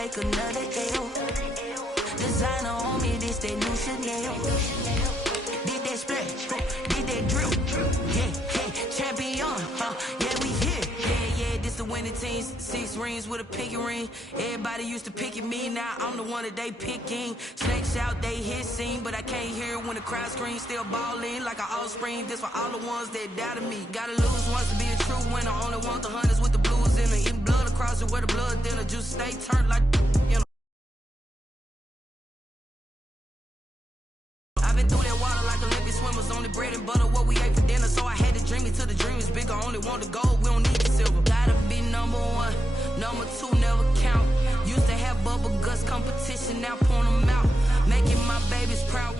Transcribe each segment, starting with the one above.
take another L. Designer on me, this that new Chanel. Did that splash, did that drill. Yeah, champion, yeah, we here. Yeah, this the winning team. 6 rings with a pinky ring. Everybody used to pick at me, now I'm the one that they picking. Snakes out, they hit scene, but I can't hear when the crowd screams. Still ballin' like an offspring. This for all the ones that doubted me. Gotta lose once to be a true winner. Only want the hunters with the blues in it. Eating blood across it where the blood thinner. Juice stay turned like, you know. I've been through that water like Olympic swimmers. Only bread and butter, what we ate for dinner. So I had to dream it till the dream is bigger. Only want the gold, we don't need the silver. Gotta be number 1, number 2 never count. Used to have bubble guts competition, now point them out. Making my babies proud.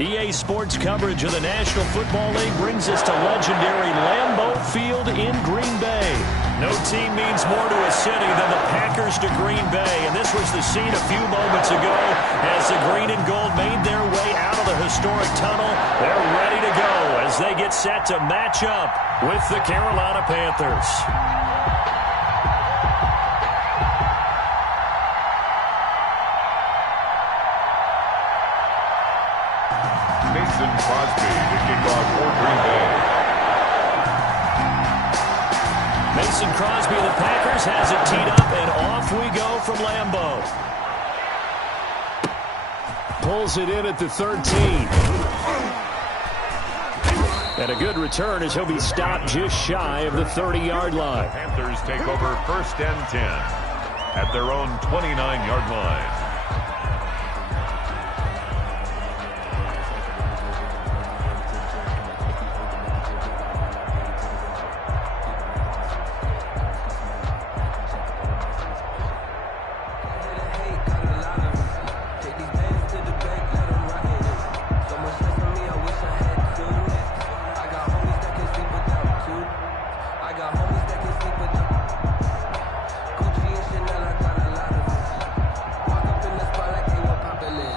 EA Sports coverage of the National Football League brings us to legendary Lambeau Field in Green Bay. No team means more to a city than the Packers to Green Bay, and this was the scene a few moments ago as the green and gold made their way out of the historic tunnel. They're ready to go as they get set to match up with the Carolina Panthers. Crosby to kick off for Green Bay. Mason Crosby of the Packers has it teed up, and off we go from Lambeau. Pulls it in at the 13. And a good return as he'll be stopped just shy of the 30-yard line. The Panthers take over 1st and 10 at their own 29-yard line.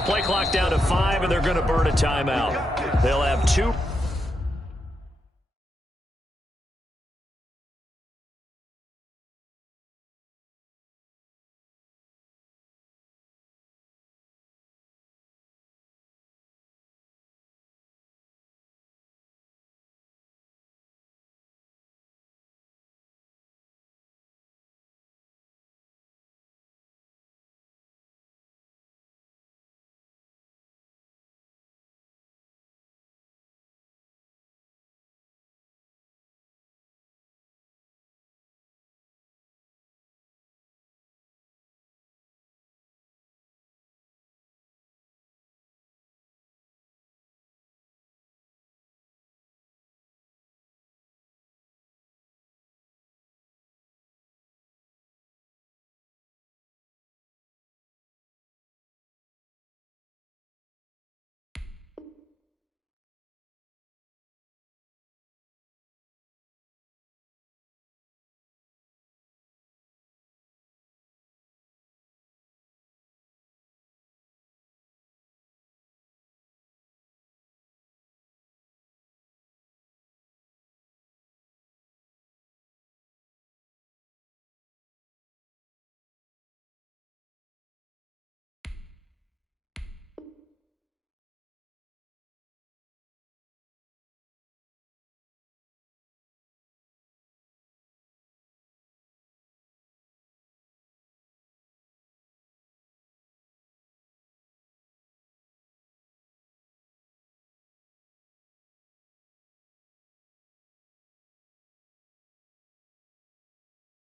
Play clock down to 5, and they're going to burn a timeout. They'll have 2.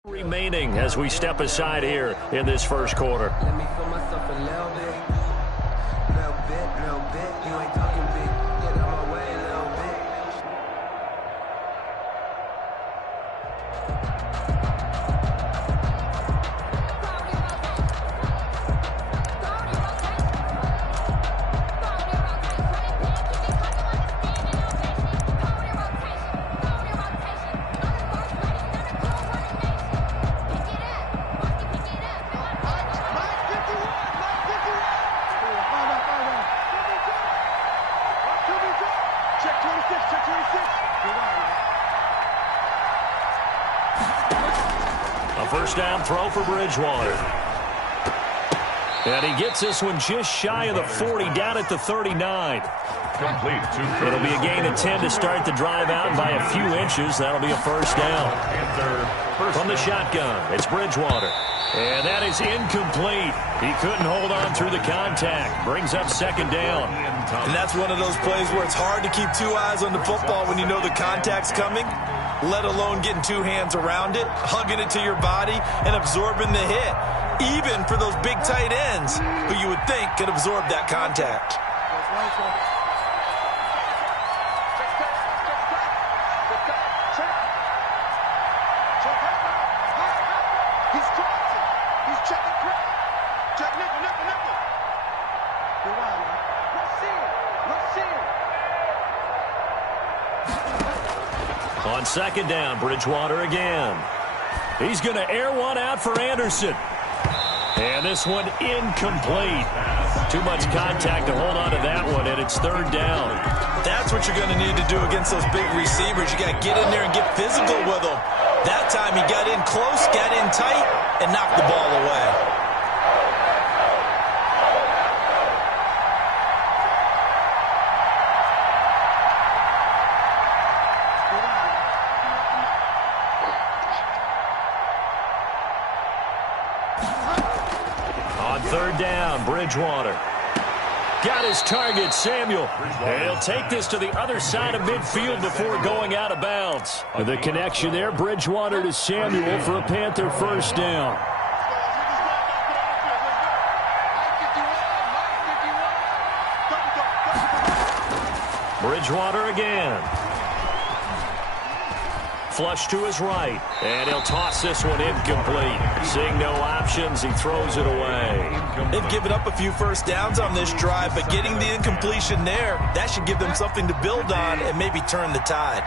Remaining as we step aside here in this first quarter. Let me feel myself a little bit. You ain't talking big. Get out my way a little bit. A first down throw for Bridgewater. And he gets this one just shy of the 40, down at the 39. Complete to It'll be a gain of 10 to start the drive out by a few inches. That'll be a first down. From the shotgun, it's Bridgewater. And that is incomplete. He couldn't hold on through the contact. Brings up second down. And that's one of those plays where it's hard to keep two eyes on the football when you know the contact's coming, let alone getting two hands around it, hugging it to your body, and absorbing the hit. Even for those big tight ends who you would think could absorb that contact. On second down, Bridgewater again. He's going to air one out for Anderson. And this one incomplete. Too much contact to hold on to that one, and it's third down. That's what you're going to need to do against those big receivers. You got to get in there and get physical with them. That time he got in close, got in tight, and knocked the ball away. Third down, Bridgewater. Got his target, Samuel. And he'll take this to the other side of midfield before going out of bounds. The connection there, Bridgewater to Samuel for a Panther first down. Bridgewater again. Flush to his right, and he'll toss this one incomplete. Seeing no options, he throws it away. They've given up a few first downs on this drive, but getting the incompletion there, that should give them something to build on and maybe turn the tide.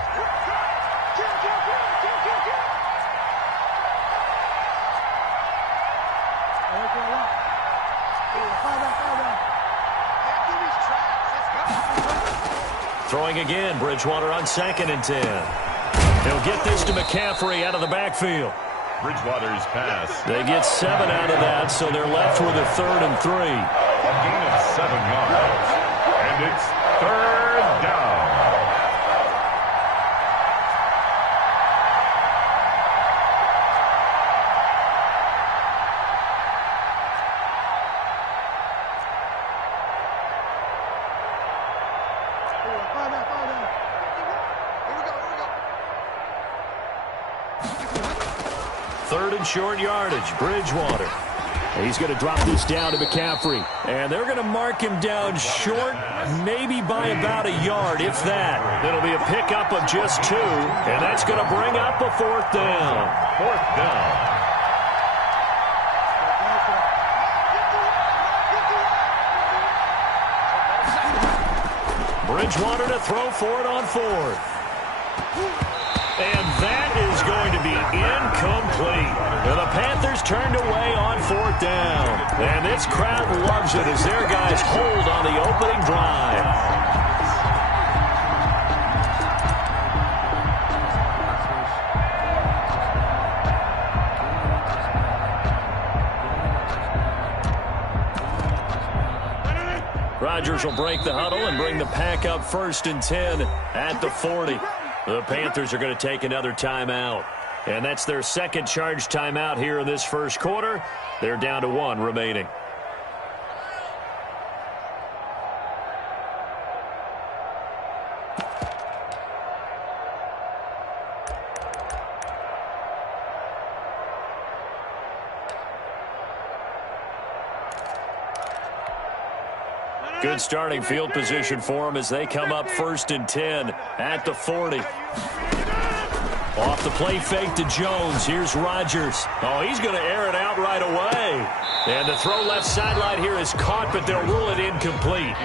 Throwing again, Bridgewater on 2nd and 10. He'll get this to McCaffrey out of the backfield. Bridgewater's pass. They get 7 out of that, so they're left with a 3rd and 3. A gain of 7 yards. And it's third down. Third and short yardage, Bridgewater. He's going to drop this down to McCaffrey. And they're going to mark him down short, maybe by about a yard, if that. It'll be a pickup of just 2, and that's going to bring up a 4th down. 4th down. Bridgewater to throw for it on 4th. And that is going to be incomplete. And the Panthers turned away on 4th down. And this crowd loves it as their guys hold on the opening drive. Rodgers will break the huddle and bring the pack up 1st and 10 at the 40. The Panthers are going to take another timeout. And that's their second charge timeout here in this first quarter. They're down to 1 remaining. Good starting field position for them as they come up 1st and 10 at the 40. Off the play fake to Jones. Here's Rodgers. Oh, he's going to air it out right away. And the throw left sideline here is caught, but they'll rule it incomplete.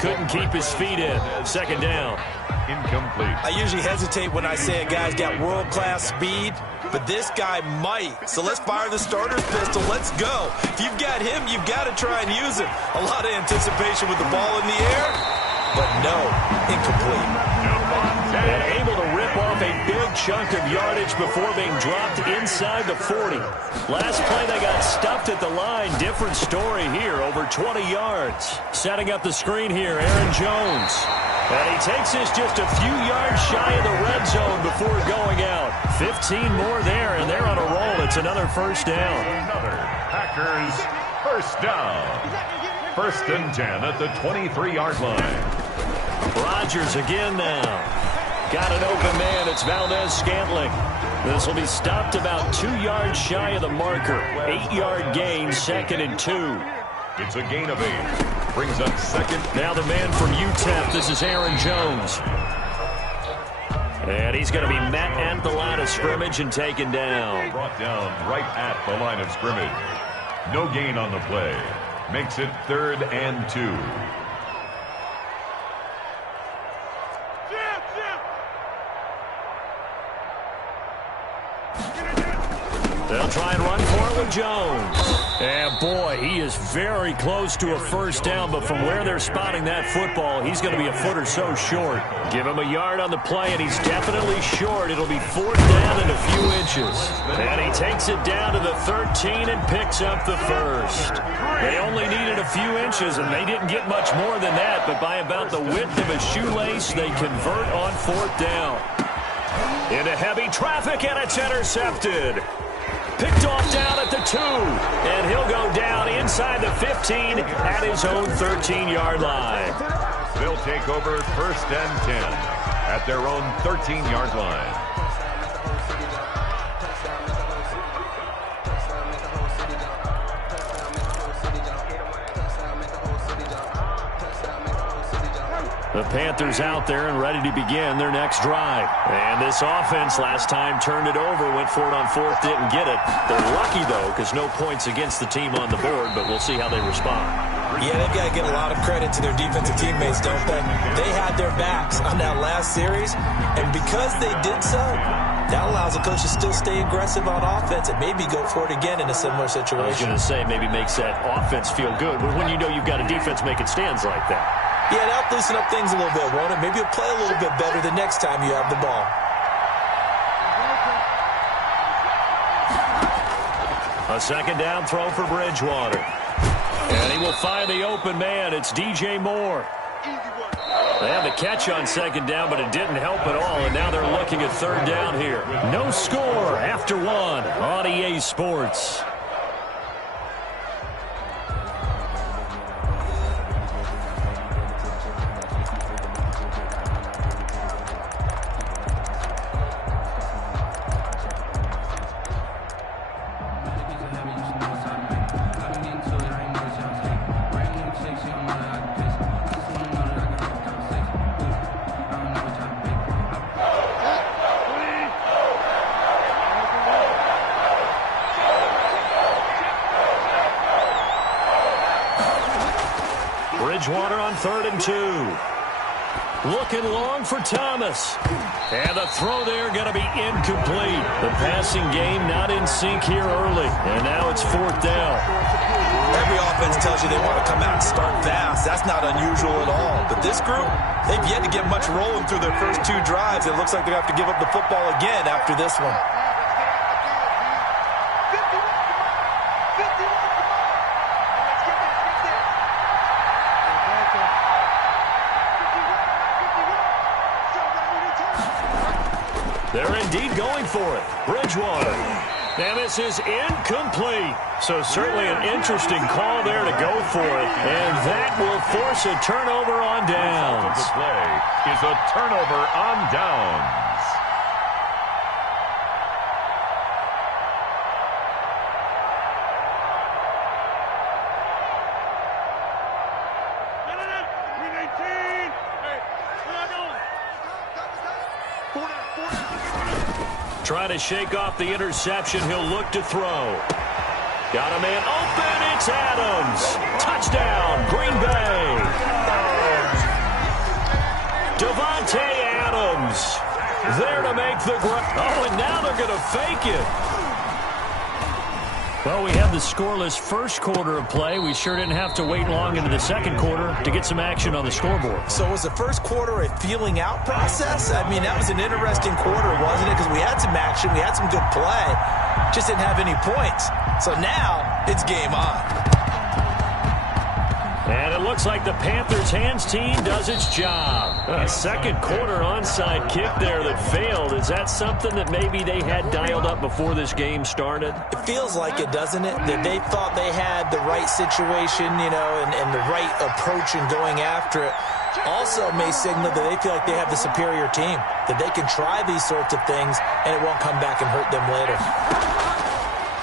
Couldn't keep his feet in. 2nd down. Incomplete. I usually hesitate when I say a guy's got world-class speed, but this guy might. So let's fire the starter's pistol. Let's go. If you've got him, you've got to try and use him. A lot of anticipation with the ball in the air, but no, incomplete. And able to rip off a big chunk of yardage before being dropped inside the 40. Last play, they got stuffed at the line. Different story here, over 20 yards. Setting up the screen here, Aaron Jones. And he takes this just a few yards shy of the red zone before going out. 15 more there, and they're on a roll. It's another first down. Another Packers first down. 1st and 10 at the 23-yard line. Rodgers again now. Got an open man. It's Valdez-Scantling. This will be stopped about 2 yards shy of the marker. 8-yard gain, 2nd and 2. It's a gain of 8. Brings up 2nd. Now the man from UTEP. This is Aaron Jones. And he's going to be met at the line of scrimmage and taken down. Brought down right at the line of scrimmage. No gain on the play. Makes it 3rd and 2. They'll try and run for it with Jones. And boy, he is very close to a first down, but from where they're spotting that football, he's going to be a foot or so short. Give him a yard on the play, and he's definitely short. It'll be 4th down and a few inches. And he takes it down to the 13 and picks up the first. They only needed a few inches, and they didn't get much more than that, but by about the width of a shoelace, they convert on 4th down. Into heavy traffic, and it's intercepted. Picked off down at the 2, and he'll go down inside the 15 at his own 13-yard line. They'll take over 1st and 10 at their own 13-yard line. The Panthers out there and ready to begin their next drive. And this offense last time turned it over, went for it on 4th, didn't get it. They're lucky, though, because no points against the team on the board, but we'll see how they respond. Yeah, they've got to give a lot of credit to their defensive teammates, don't they? They had their backs on that last series, and because they did so, that allows the coach to still stay aggressive on offense and maybe go for it again in a similar situation. I was going to say maybe makes that offense feel good, but when you know you've got a defense making stands like that. Yeah, that'll loosen up things a little bit, won't it? Maybe you'll play a little bit better the next time you have the ball. A 2nd down throw for Bridgewater. And he will find the open man. It's DJ Moore. They had the catch on 2nd down, but it didn't help at all, and now they're looking at 3rd down here. No score after 1 on EA Sports. Bridgewater on 3rd and 2. Looking long for Thomas. And the throw there going to be incomplete. The passing game not in sync here early. And now it's 4th down. Every offense tells you they want to come out and start fast. That's not unusual at all. But this group, they've yet to get much rolling through their first 2 drives. It looks like they're going to have to give up the football again after this one. They're indeed going for it. Bridgewater. And this is incomplete. So certainly an interesting call there to go for it. And that will force a turnover on downs. The play is a turnover on downs. Trying to shake off the interception. He'll look to throw. Got a man open. It's Adams. Touchdown, Green Bay. Devontae Adams there to make the grab. Oh, and now they're going to fake it. Well, we had the scoreless first quarter of play. We sure didn't have to wait long into the second quarter to get some action on the scoreboard. So was the first quarter a feeling out process? I mean, that was an interesting quarter, wasn't it? Because we had some action, we had some good play, just didn't have any points. So now it's game on. And it looks like the Panthers' hands team does its job. A second quarter onside kick there that failed. Is that something that maybe they had dialed up before this game started? It feels like it, doesn't it? That they thought they had the right situation, you know, and the right approach in going after it. Also may signal that they feel like they have the superior team, that they can try these sorts of things and it won't come back and hurt them later.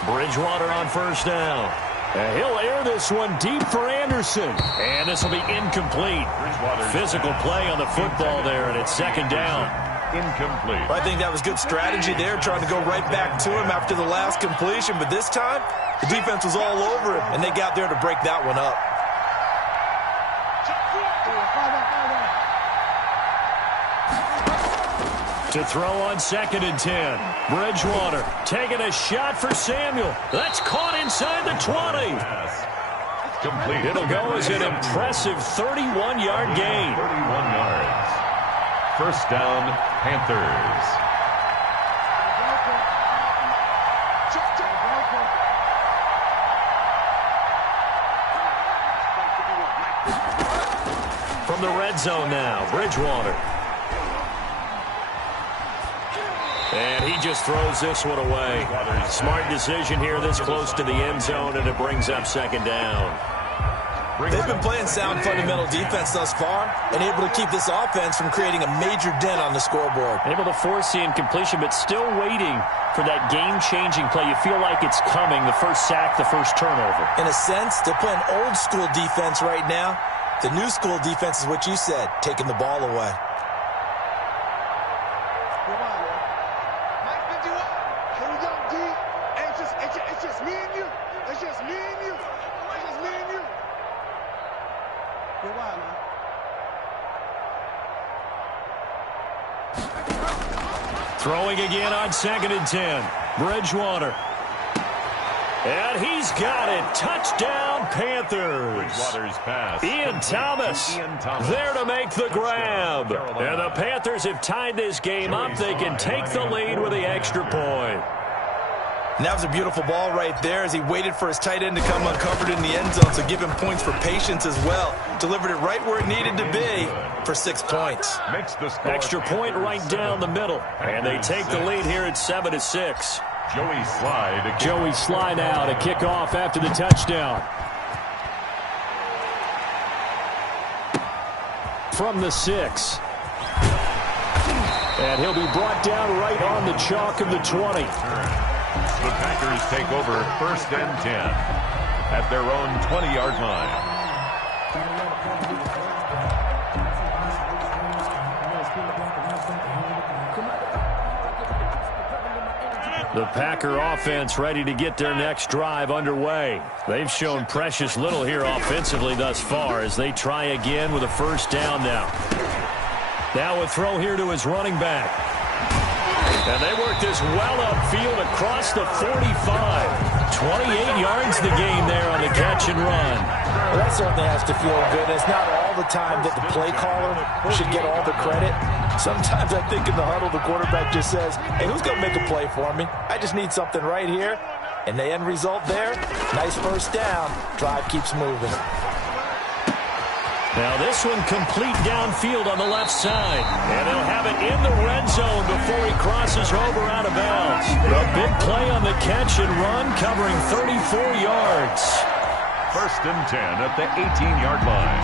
Bridgewater on first down. And he'll air this one deep for Anderson. And this will be incomplete. Physical play on the football there, and it's second down. Incomplete. I think that was good strategy there, trying to go right back to him after the last completion. But this time, the defense was all over him, and they got there to break that one up. To throw on 2nd and 10. Bridgewater taking a shot for Samuel. That's caught inside the 20. Complete. It'll go as an impressive 31-yard gain. 31 yards. First down, Panthers. From the red zone now, Bridgewater. And he just throws this one away. Smart decision here this close to the end zone, and it brings up second down. They've been playing sound fundamental defense thus far and able to keep this offense from creating a major dent on the scoreboard. Able to force the incompletion, but still waiting for that game-changing play. You feel like it's coming, the first sack, the first turnover. In a sense, they're playing old-school defense right now. The new-school defense is what you said, taking the ball away. Throwing again on 2nd and 10. Bridgewater. And he's got it. Touchdown, Panthers. Bridgewater's pass. Ian Thomas there to make the grab. And the Panthers have tied this game up. They can take the lead with the extra point. And that was a beautiful ball right there as he waited for his tight end to come uncovered in the end zone, so give him points for patience as well. Delivered it right where it needed to be for 6 points. Extra point right down the middle. And they take the lead here at 7-6. Joey Sly now to kick off after the touchdown. From the 6. And he'll be brought down right on the chalk of the 20. The Packers take over 1st and 10 at their own 20-yard line. The Packer offense ready to get their next drive underway. They've shown precious little here offensively thus far as they try again with a first down now. Now a throw here to his running back. And they work this well upfield across the 45. 28 yards the gain there on the catch and run. Well, that certainly has to feel good. It's not all the time that the play caller should get all the credit. Sometimes I think in the huddle, the quarterback just says, hey, who's going to make a play for me? I just need something right here. And the end result there, nice first down. Drive keeps moving. Now this one complete downfield on the left side. And they'll have it in the red zone before he crosses over out of bounds. The big play on the catch and run covering 34 yards. 1st and 10 at the 18-yard line.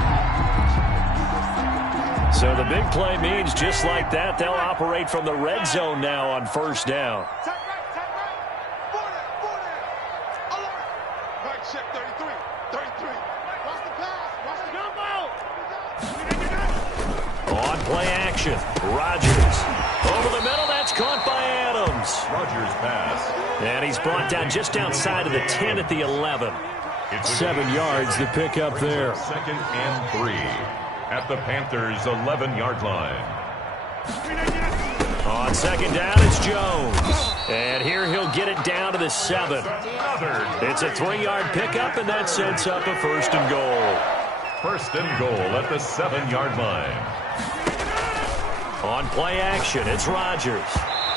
So the big play means just like that, they'll operate from the red zone now on first down. On play action, Rodgers. Over the middle, that's caught by Adams. Rodgers pass. And he's brought down just outside of the 10 at the 11. 7 yards the pick up there. 2nd and 3 at the Panthers' 11-yard line. On second down, it's Jones. And here he'll get it down to the 7. It's a 3-yard pickup, and that sets up a 1st and goal. 1st and goal at the 7-yard line. On play action, it's Rodgers.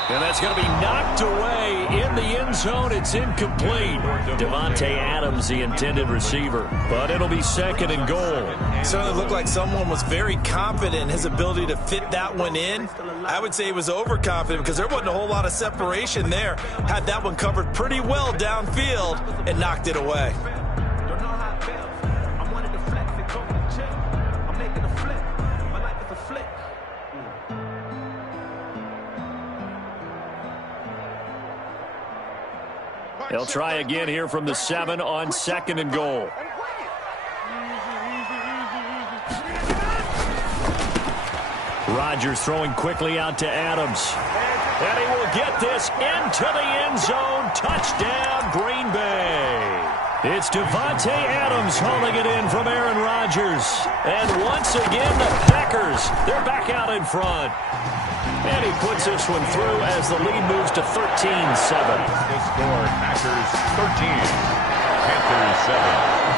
And that's going to be knocked away in the end zone. It's incomplete. Davante Adams, the intended receiver. But it'll be 2nd and goal. It certainly looked like someone was very confident in his ability to fit that one in. I would say he was overconfident because there wasn't a whole lot of separation there. Had that one covered pretty well downfield and knocked it away. They'll try again here from the 7 on 2nd and goal. Rodgers throwing quickly out to Adams. And he will get this into the end zone. Touchdown, Green Bay. It's Davante Adams hauling it in from Aaron Rodgers. And once again, the Packers, they're back out in front. And he puts this one through as the lead moves to 13-7. The score, Packers 13, Panthers 7.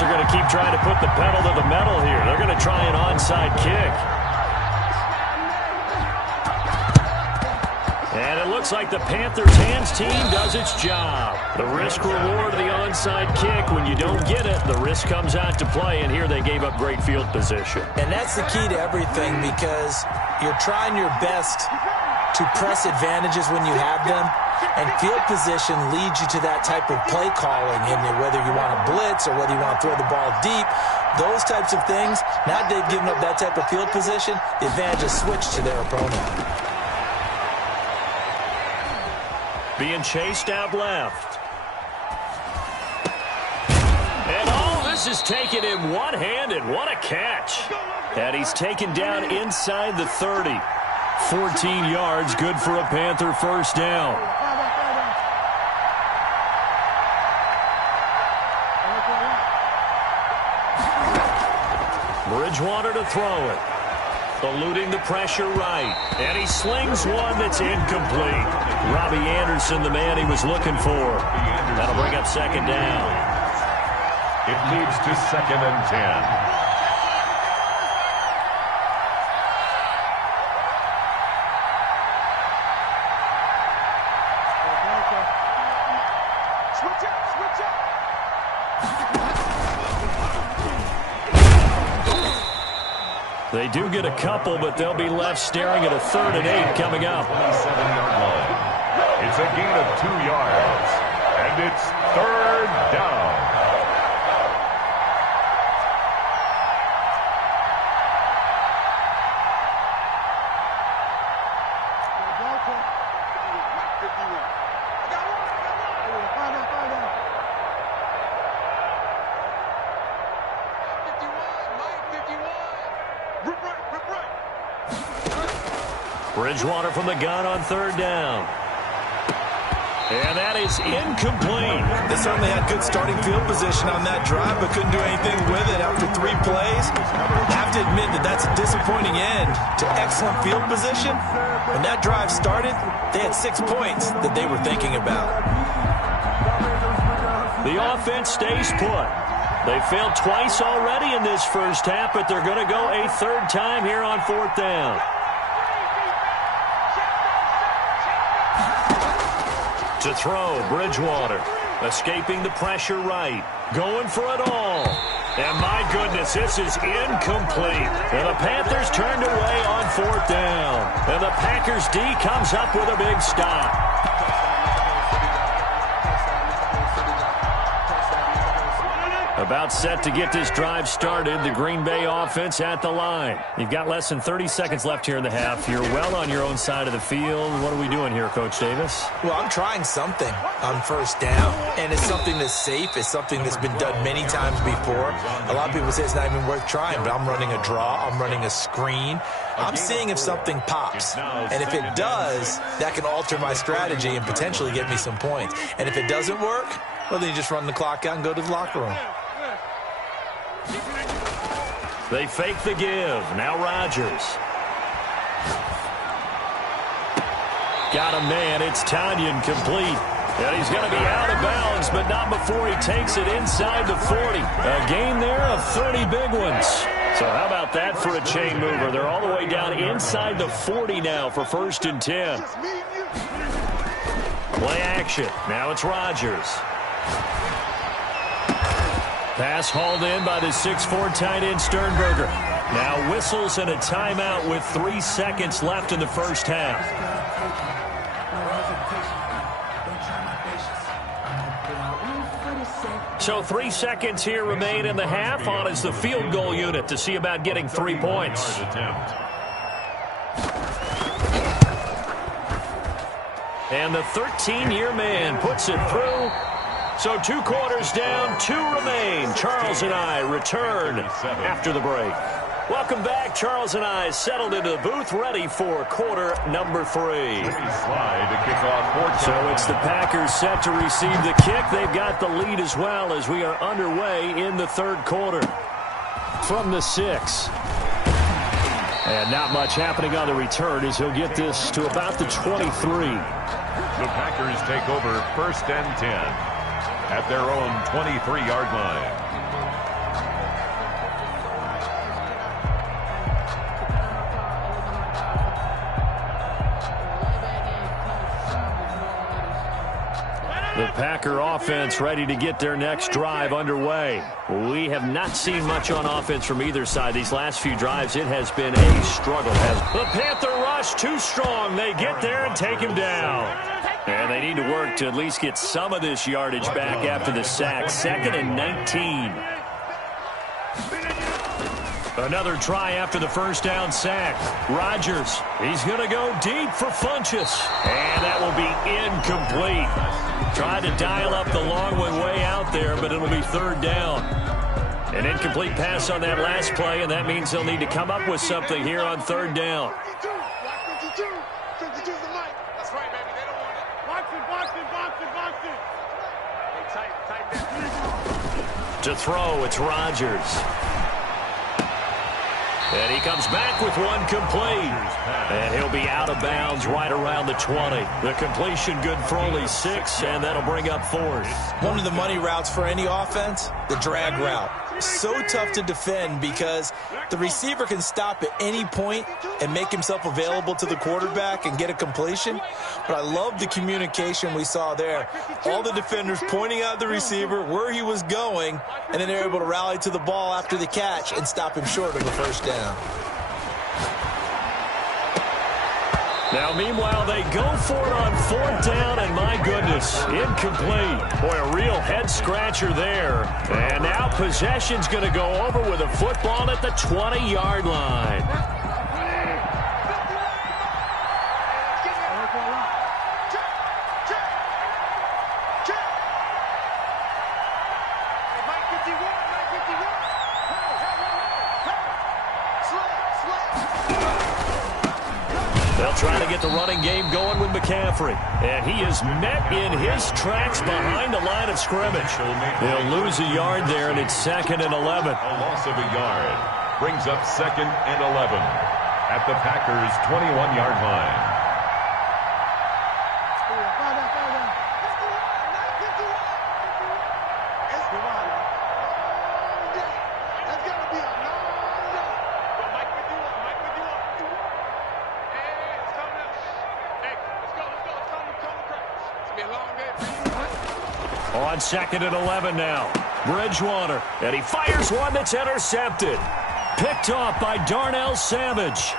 They're going to keep trying to put the pedal to the metal here. They're going to try an onside kick. And it looks like the Panthers' hands team does its job. The risk reward of the onside kick. When you don't get it, the risk comes out to play, and here they gave up great field position. And that's the key to everything because you're trying your best to press advantages when you have them. And field position leads you to that type of play calling, and whether you want to blitz or whether you want to throw the ball deep, those types of things, now that they've given up that type of field position, the advantage is switched to their opponent. Being chased out left. And all this is taken in one-handed. What a catch. And he's taken down inside the 30. 14 yards, good for a Panther first down. Bridgewater to throw it. Eluding the pressure right. And he slings one that's incomplete. Robbie Anderson, the man he was looking for. That'll bring up 2nd down. It leads to 2nd and 10. They do get a couple, but they'll be left staring at a 3rd and 8 coming up. 27-yard line. It's a gain of 2 yards, and it's 3rd down. Bridgewater from the gun on 3rd down. And that is incomplete. They certainly had good starting field position on that drive, but couldn't do anything with it after 3 plays. I have to admit that that's a disappointing end to excellent field position. When that drive started, they had 6 points that they were thinking about. The offense stays put. They failed twice already in this first half, but they're going to go a 3rd time here on 4th down. To throw, Bridgewater, escaping the pressure right, going for it all. And my goodness, this is incomplete. And the Panthers turned away on 4th down. And the Packers D comes up with a big stop. About set to get this drive started. The Green Bay offense at the line. You've got less than 30 seconds left here in the half. You're well on your own side of the field. What are we doing here, Coach Davis? Well, I'm trying something on first down, and it's something that's safe. It's something that's been done many times before. A lot of people say it's not even worth trying, but I'm running a draw. I'm running a screen. I'm seeing if something pops, and if it does, that can alter my strategy and potentially get me some points. And if it doesn't work, well, then you just run the clock out and go to the locker room. They fake the give. Now Rodgers. Got a man. It's Tanyan complete. And he's going to be out of bounds, but not before he takes it inside the 40. A gain there of 30 big ones. So how about that for a chain mover? They're all the way down inside the 40 now for 1st and 10. Play action. Now it's Rodgers. Pass hauled in by the 6'4" tight end Sternberger. Now whistles and a timeout with 3 seconds left in the first half. So 3 seconds here remain in the half. On is the field goal unit to see about getting 3 points. And the 13-year man puts it through. So 2 quarters down, 2 remain. Charles and I return after the break. Welcome back. Charles and I settled into the booth, ready for quarter number 3. So it's the Packers set to receive the kick. They've got the lead as well as we are underway in the 3rd quarter. From the 6. And not much happening on the return as he'll get this to about the 23. The Packers take over 1st and 10. At their own 23-yard line. The Packer offense ready to get their next drive underway. We have not seen much on offense from either side. These last few drives, it has been a struggle. The Panther rush too strong. They get there and take him down. And they need to work to at least get some of this yardage back after the sack. 2nd and 19. Another try after the first down sack. Rodgers, he's going to go deep for Funchess. And that will be incomplete. Tried to dial up the long one way out there, but it'll be 3rd down. An incomplete pass on that last play, and that means they'll need to come up with something here on 3rd down. To throw, it's Rodgers. And he comes back with one complete. And he'll be out of bounds right around the 20. The completion good for only 6, and that'll bring up 4th. One of the money routes for any offense, the drag route. So tough to defend because the receiver can stop at any point and make himself available to the quarterback and get a completion. But I love the communication we saw there. All the defenders pointing out the receiver, where he was going, and then they're able to rally to the ball after the catch and stop him short of a 1st down. Now, meanwhile, they go for it on 4th down, and my goodness, incomplete. Boy, a real head-scratcher there. And now possession's going to go over with a football at the 20-yard line. Trying to get the running game going with McCaffrey. And he is met in his tracks behind the line of scrimmage. They'll lose a yard there, and it's 2nd and 11. A loss of a yard brings up 2nd and 11 at the Packers' 21-yard line. On 2nd and 11 now. Bridgewater. And he fires one that's intercepted. Picked off by Darnell Savage.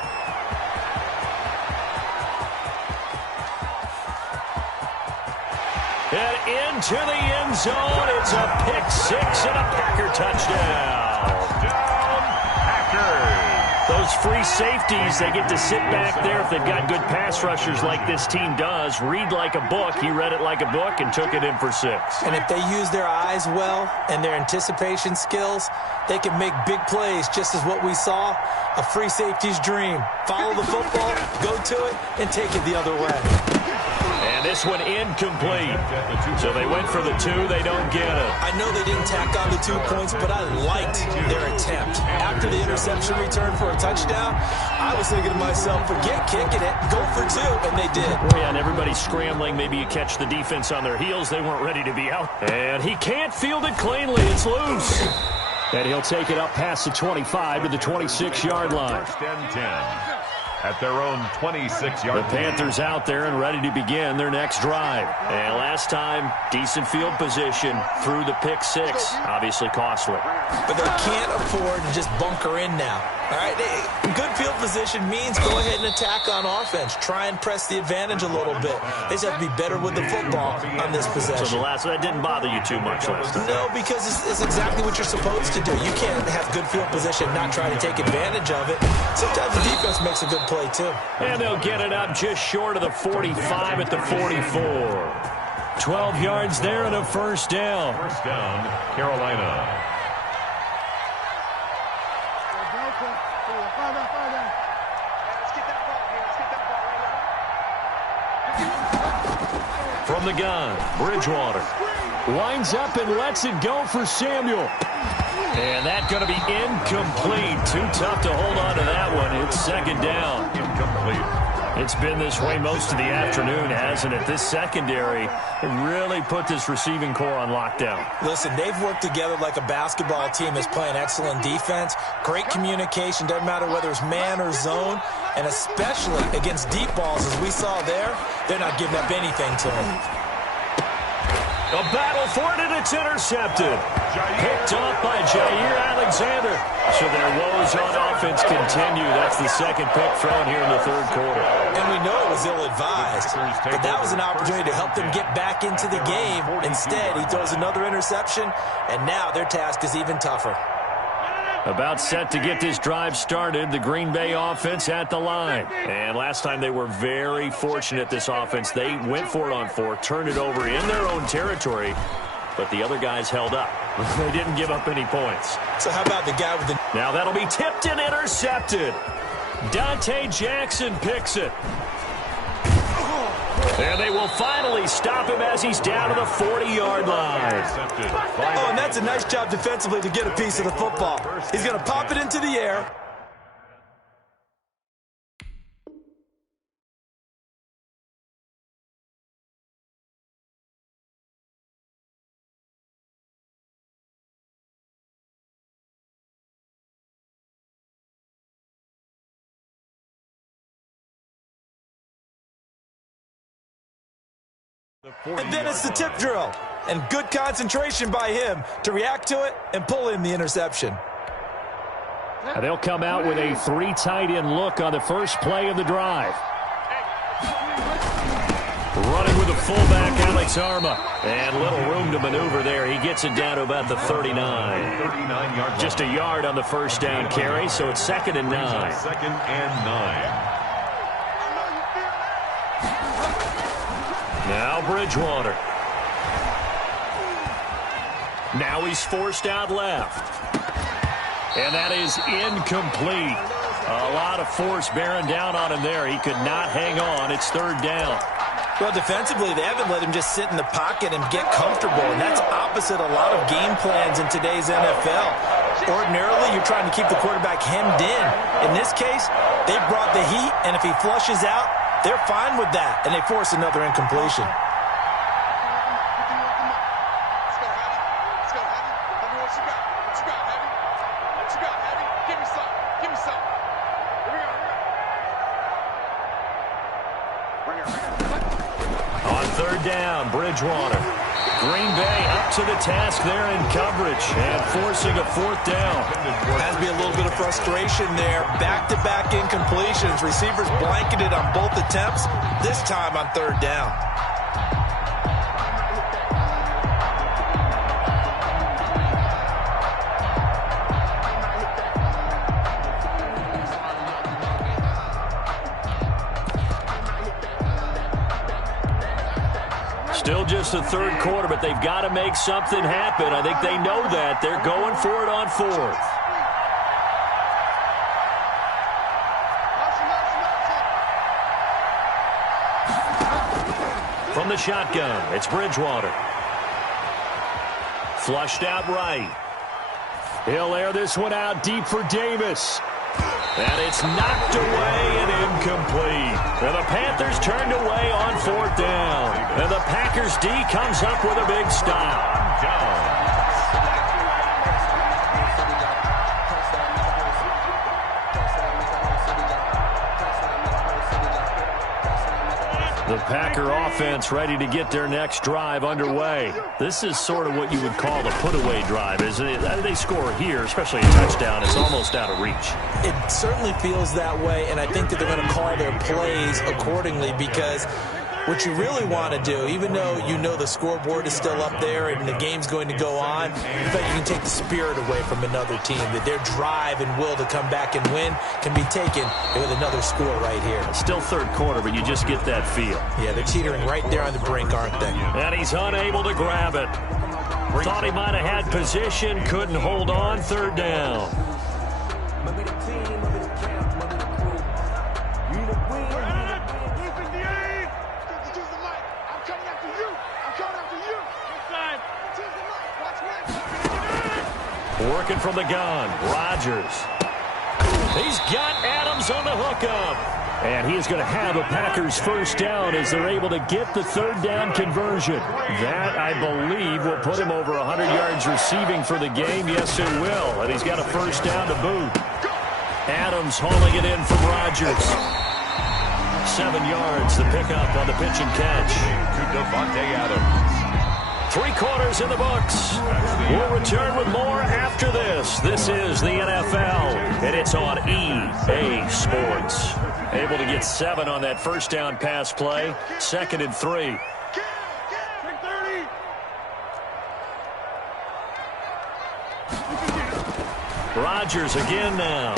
And into the end zone. It's a pick six and a Packer touchdown. Touchdown, Packers. Those free safeties, they get to sit back there if they've got good pass rushers like this team does. Read like a book. He read it like a book and took it in for 6. And if they use their eyes well and their anticipation skills, they can make big plays, just as what we saw. A free safety's dream. Follow the football, go to it, and take it the other way. And this one incomplete. So they went for the 2. They don't get it. I know they didn't tack on the 2 points, but I liked their attempt. After the interception return for a touchdown, I was thinking to myself, forget kicking it, go for 2, and they did. Well, yeah, and everybody's scrambling. Maybe you catch the defense on their heels. They weren't ready to be out. And he can't field it cleanly. It's loose. And he'll take it up past the 25 to the 26-yard line. First and 10. At their own 26-yard line. The Panthers out there and ready to begin their next drive. And last time, decent field position through the pick 6. Obviously costly. But they can't afford to just bunker in now. All right, good field position means go ahead and attack on offense. Try and press the advantage a little bit. They just have to be better with the football on this possession. So that didn't bother you too much last time? No, because it's exactly what you're supposed to do. You can't have good field position, not try to take advantage of it. Sometimes the defense makes a good play too. And they'll get it up just short of the 45 at the 44. 12 yards there and a first down. First down, Carolina. From the gun, Bridgewater winds up and lets it go for Samuel. And that's going to be incomplete. Too tough to hold on to that one. It's second down. Incomplete. It's been this way most of the afternoon, hasn't it? This secondary really put this receiving core on lockdown. Listen, they've worked together like a basketball team that's playing excellent defense. Great communication, doesn't matter whether it's man or zone. And especially against deep balls, as we saw there, they're not giving up anything to them. A battle for it, and it's intercepted. Picked off by Jair Alexander. So their woes on offense continue. That's the second pick thrown here in the third quarter. And we know it was ill-advised, but that was an opportunity to help them get back into the game. Instead, he throws another interception, and now their task is even tougher. About set to get this drive started, the Green Bay offense at the line. And last time they were very fortunate, this offense. They went for it on 4, turned it over in their own territory, but the other guys held up. They didn't give up any points. So how about the guy with the... Now that'll be tipped and intercepted. Dante Jackson picks it. And they will finally stop him as he's down to the 40-yard line. Oh, and that's a nice job defensively to get a piece of the football. He's going to pop it into the air. And then it's the tip drill. And good concentration by him to react to it and pull in the interception. And they'll come out with a 3 tight end look on the first play of the drive. Running with the fullback, Alex Arma. And little room to maneuver there. He gets it down to about the 39. Just a yard on the first down carry, so it's 2nd and 9. 2nd and 9. Now Bridgewater. Now he's forced out left. And that is incomplete. A lot of force bearing down on him there. He could not hang on. It's 3rd down. Well, defensively, they haven't let him just sit in the pocket and get comfortable. And that's opposite a lot of game plans in today's NFL. Ordinarily, you're trying to keep the quarterback hemmed in. In this case, they brought the heat, and if he flushes out, they're fine with that, and they force another incompletion. On 3rd down, Bridgewater. Green Bay up to the task there in coverage and forcing a 4th down. Has to be a little bit of frustration there. Back-to-back incompletions. Receivers blanketed on both attempts, this time on 3rd down. Still just the third quarter, but they've got to make something happen. I think they know that. They're going for it on fourth. From the shotgun, it's Bridgewater. Flushed out right. He'll air this one out deep for Davis. And it's knocked away and incomplete. And the Panthers turned away on fourth down. And the Packers D comes up with a big stop. The Packer offense ready to get their next drive underway. This is sort of what you would call a put-away drive, isn't it? They score here, especially a touchdown. It's almost out of reach. It certainly feels that way, and I think that they're going to call their plays accordingly because what you really want to do, even though you know the scoreboard is still up there and the game's going to go on, in fact, you can take the spirit away from another team, that their drive and will to come back and win can be taken with another score right here. Still third quarter, but you just get that feel. Yeah, they're teetering right there on the brink, aren't they? And he's unable to grab it. Thought he might have had position, couldn't hold on, third down. Working from the gun, Rodgers. He's got Adams on the hookup. And he's going to have a Packers first down as they're able to get the third down conversion. That, I believe, will put him over 100 yards receiving for the game. Yes, it will. And he's got a first down to boot. Adams hauling it in from Rodgers. 7 yards, the pickup on the pitch and catch. To Devontae Adams. 3 quarters in the books. We'll return with more after this. This is the NFL, and it's on EA Sports. Able to get 7 on that first down pass play. 2nd and 3. Rodgers again now.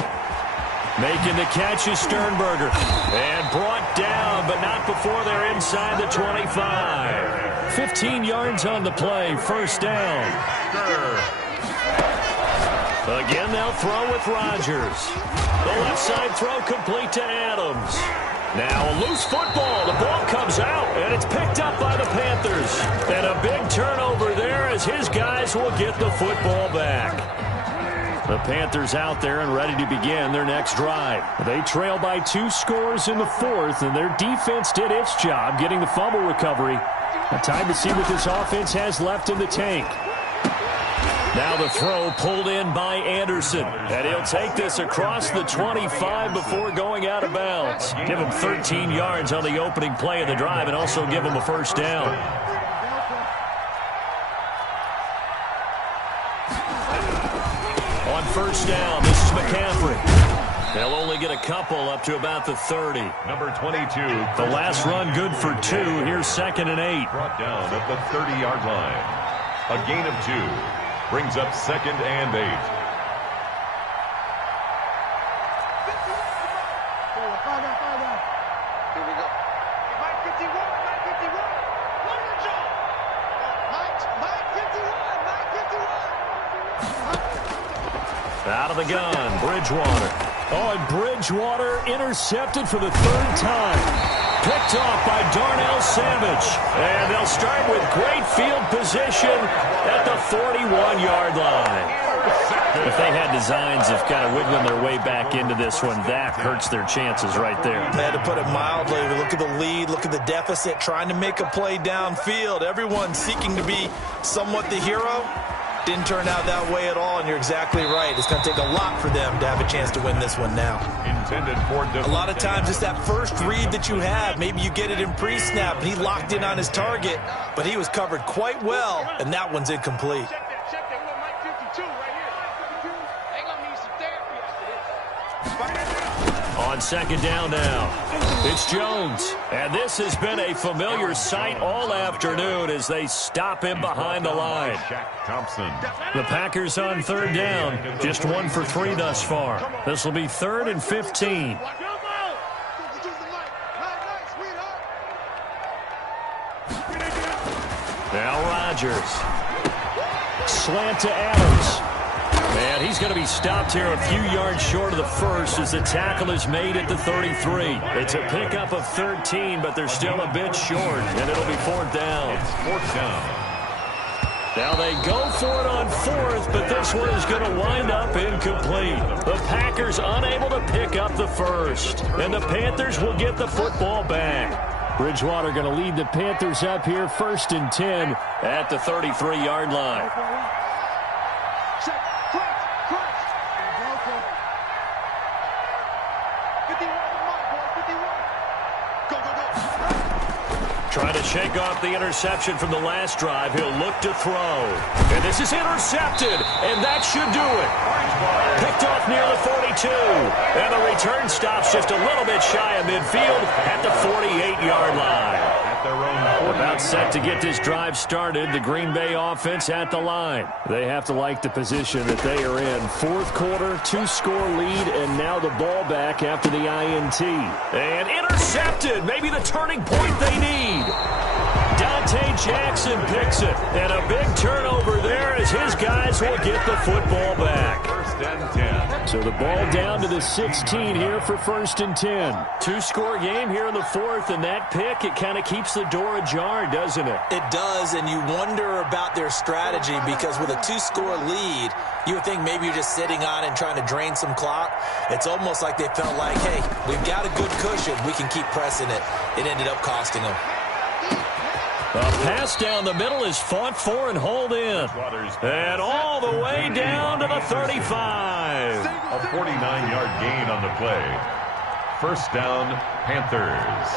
Making the catch is Sternberger. And brought down, but not before they're inside the 25. 15 yards on the play, first down. Again, they'll throw with Rodgers. The left side throw complete to Adams. Now a loose football. The ball comes out, and it's picked up by the Panthers. And a big turnover there as his guys will get the football back. The Panthers out there and ready to begin their next drive. They trail by 2 scores in the fourth, and their defense did its job getting the fumble recovery. Time to see what this offense has left in the tank. Now the throw pulled in by Anderson. And he'll take this across the 25 before going out of bounds. Give him 13 yards on the opening play of the drive and also give him a first down. On first down, this is McCaffrey. They'll only get a couple up to about the 30. Number 22. The last run good for 2. Here's 2nd and 8. Brought down at the 30-yard line. A gain of 2. Brings up 2nd and 8. Here we go. Mike 51, Mike 51. What a job. Mike 51, Mike 51. Out of the gun, Bridgewater. Oh, and Bridgewater intercepted for the 3rd time. Picked off by Darnell Savage. And they'll start with great field position at the 41-yard line. If they had designs of kind of wiggling their way back into this one, that hurts their chances right there. I had to put it mildly. Look at the lead, look at the deficit, trying to make a play downfield. Everyone seeking to be somewhat the hero. Didn't turn out that way at all, and you're exactly right. It's going to take a lot for them to have a chance to win this one now. Intended for a lot of times it's that first read that you have. Maybe you get it in pre-snap, and he locked in on his target, but he was covered quite well, and that one's incomplete. Check that one, Mike 52 right here. They're going to need some therapy after this. On 2nd down now, it's Jones. And this has been a familiar sight all afternoon as they stop him behind the line. Shaq Thompson. The Packers on 3rd down, just 1 for 3 thus far. This will be 3rd and 15. Now Rodgers. Slant to Adams. And he's going to be stopped here a few yards short of the first as the tackle is made at the 33. It's a pickup of 13, but they're still a bit short, and it'll be fourth down. It's fourth down. Now they go for it on fourth, but this one is going to wind up incomplete. The Packers unable to pick up the first, and the Panthers will get the football back. Bridgewater going to lead the Panthers up here, 1st and 10 at the 33-yard line. Trying to shake off the interception from the last drive. He'll look to throw. And this is intercepted. And that should do it. Picked off near the 42. And the return stops just a little bit shy of midfield at the 48-yard line. At their own 40. About set to get this drive started. The Green Bay offense at the line. They have to like the position that they are in. Fourth quarter, 2-score lead, and now the ball back after the INT. And intercepted. Maybe the turning point they need. Dante Jackson picks it. And a big turnover there as his guys will get the football back. 1st and 10. So the ball down to the 16 here for 1st and 10. 2-score game here in the fourth, and that pick, it kind of keeps the door ajar, doesn't it? It does, and you wonder about their strategy because with a 2-score lead, you would think maybe you're just sitting on it and trying to drain some clock. It's almost like they felt like, hey, we've got a good cushion. We can keep pressing it. It ended up costing them. A pass down the middle is fought for and hauled in. And all the way down to the 35. A 49-yard gain on the play. 1st down, Panthers.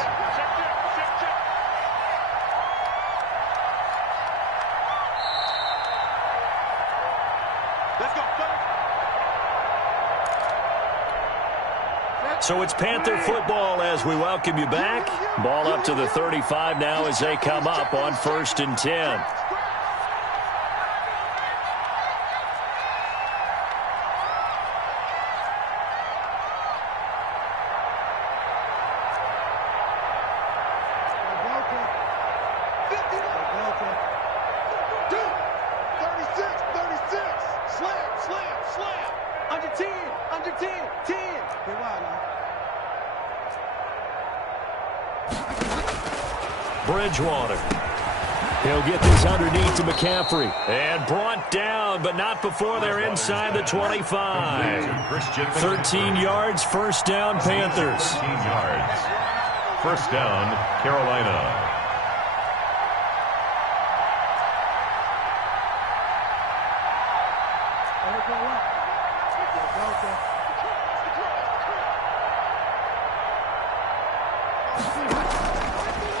Let's go. So it's Panther football as we welcome you back. Ball up to the 35 now as they come up on 1st and 10. Bridgewater. He'll get this underneath to McCaffrey. And brought down, but not before they're inside the 25. 13 yards, 1st down, Panthers. 13 yards. 1st down, Carolina.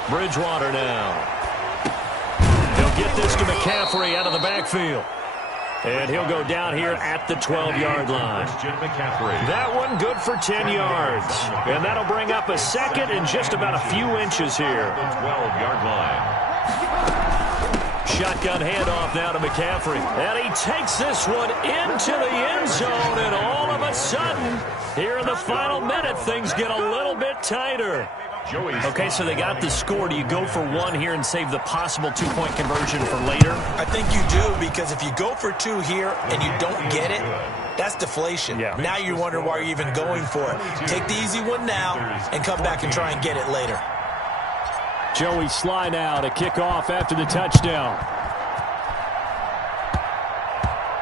Bridgewater now. He'll get this to McCaffrey out of the backfield. And he'll go down here at the 12-yard line. That one good for 10 yards. And that'll bring up a second and just about a few inches here. The 12-yard line. Shotgun handoff now to McCaffrey. And he takes this one into the end zone. And all of a sudden, here in the final minute, things get a little bit tighter. Okay, so they got the score. Do you go for one here and save the possible 2-point conversion for later? I think you do, because if you go for 2 here and you don't get it, that's deflation. Yeah. Now you wonder why you're even going for it. Take the easy one now and come back and try and get it later. Joey Sly now to kick off after the touchdown.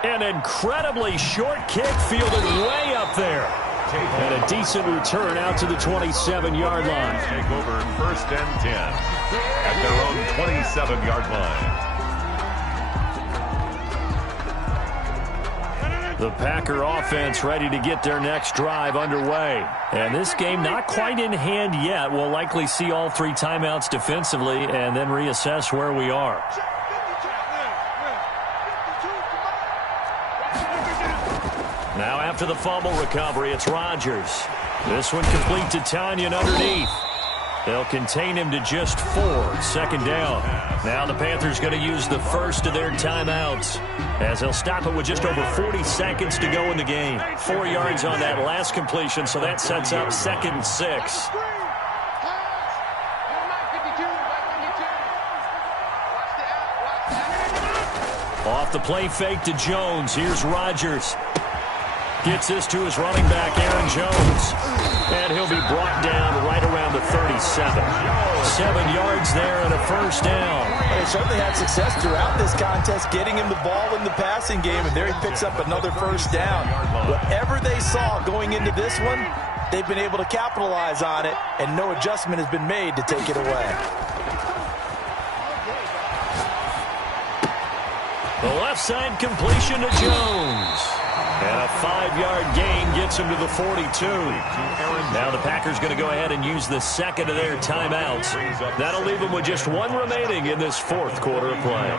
An incredibly short kick fielded way up there. And a decent return out to the 27-yard line. Take over 1st and 10 at their own 27-yard line. The Packer offense ready to get their next drive underway. And this game not quite in hand yet. We'll likely see all 3 timeouts defensively and then reassess where we are. Now after the fumble recovery, it's Rodgers. This one complete to Tanyan underneath. They'll contain him to just 4. 2nd down. Now the Panthers going to use the first of their timeouts as they'll stop it with just over 40 seconds to go in the game. 4 yards on that last completion, so that sets up 2nd and 6. Off the play fake to Jones. Here's Rodgers. Gets this to his running back, Aaron Jones. And he'll be brought down right around the 37. 7 yards there and a first down. They certainly had success throughout this contest, getting him the ball in the passing game, and there he picks up another first down. Whatever they saw going into this one, they've been able to capitalize on it, and no adjustment has been made to take it away. The left side completion to Jones. And a 5-yard gain gets him to the 42. Now the Packers going to go ahead and use the second of their timeouts. That'll leave them with just one remaining in this fourth quarter of play.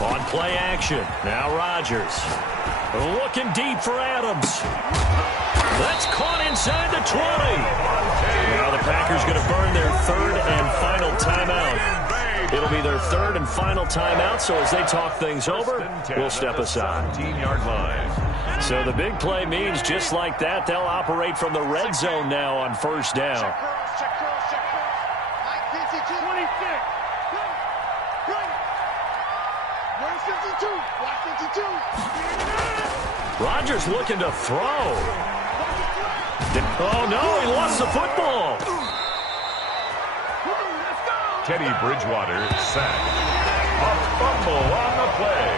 On play action, now Rodgers. Looking deep for Adams. That's caught inside the 20. Now the Packers going to burn their third and final timeout. It'll be their third and final timeout, so as they talk things over, we'll step aside. So the big play means just like that, they'll operate from the red zone now on first down. Rodgers looking to throw. Oh, no, he lost the football. Teddy Bridgewater sacked. A fumble on the play.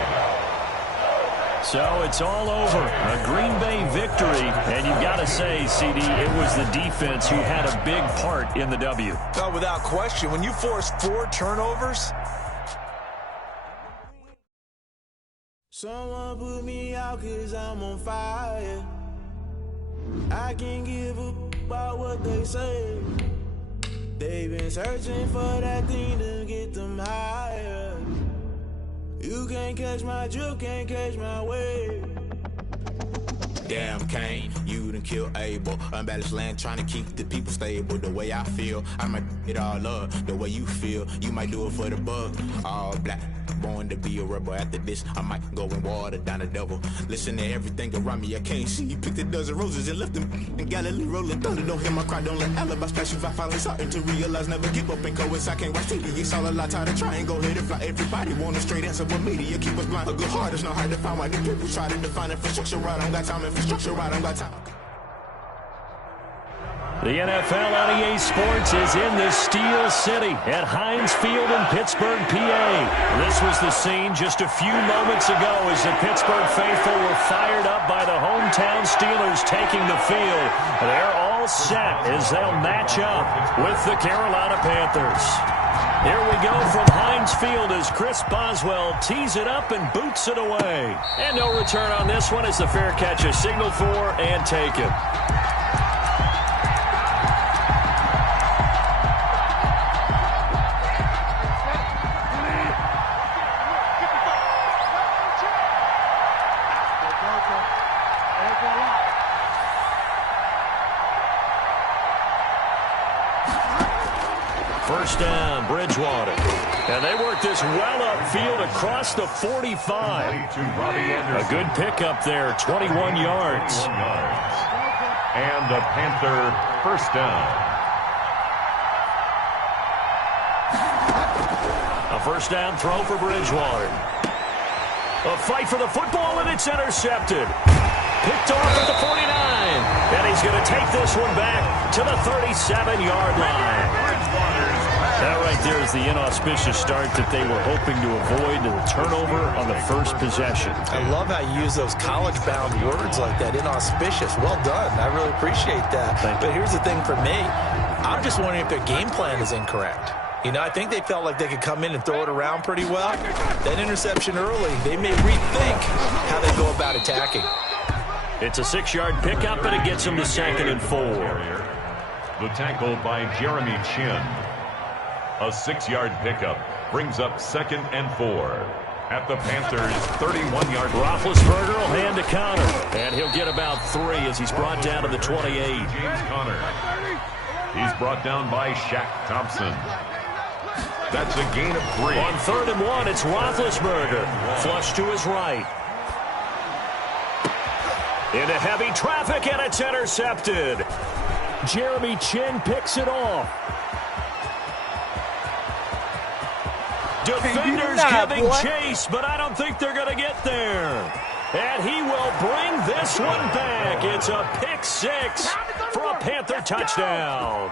So it's all over. A Green Bay victory. And you've got to say, CD, it was the defense who had a big part in the W. No, without question. When you force 4 turnovers. Someone put me out 'cause I'm on fire. I can't give a about what they say. They've been searching for that thing to get them higher. You can't catch my drift, can't catch my wave. Damn Kane, you done killed Abel. Unbalanced land, trying to keep the people stable. The way I feel, I might it all up. The way you feel, you might do it for the bug. All black, born to be a rebel. After this, I might go and water down the devil. Listen to everything around me, I can't see. Picked a dozen roses and left them in Galilee rolling thunder. Don't hear my cry, don't let alibi splash you. I finally starting to realize, never give up and coincide. I can't watch TV, it's all a lot. Tired of trying, go ahead and fly. Everybody want a straight answer, but media keep us blind. A good heart is not hard to find. Why the people try to define infrastructure right? I don't got time, infrastructure right, I don't got time. The NFL on EA Sports is in the Steel City at Heinz Field in Pittsburgh, PA. This was the scene just a few moments ago as the Pittsburgh faithful were fired up by the hometown Steelers taking the field. They're all set as they'll match up with the Carolina Panthers. Here we go from Heinz Field as Chris Boswell tees it up and boots it away. And no return on this one as the fair catch is signaled for and taken. First down, Bridgewater. And they work this well upfield across the 45. A good pickup there, 21 yards. And a Panther first down. A first down throw for Bridgewater. A fight for the football, and it's intercepted. Picked off at the 49. And he's going to take this one back to the 37-yard line. That right there is the inauspicious start that they were hoping to avoid, the turnover on the first possession. I love how you use those college-bound words like that, inauspicious. Well done. I really appreciate that. But here's the thing for me. I'm just wondering if their game plan is incorrect. You know, I think they felt like they could come in and throw it around pretty well. That interception early, they may rethink how they go about attacking. It's a 6-yard pickup, and it gets them to 2nd and 4. The tackle by Jeremy Chin. A 6-yard pickup brings up 2nd and 4 at the Panthers' 31-yard line. Roethlisberger will hand to Connor, and he'll get about 3 as he's brought down to the 28. James Conner. He's brought down by Shaq Thompson. That's a gain of 3. On 3rd and 1, it's Roethlisberger. Flush to his right. Into heavy traffic, and it's intercepted. Jeremy Chin picks it off. Defenders giving chase, but I don't think they're going to get there. And he will bring this one back. It's a pick six for a Panther touchdown.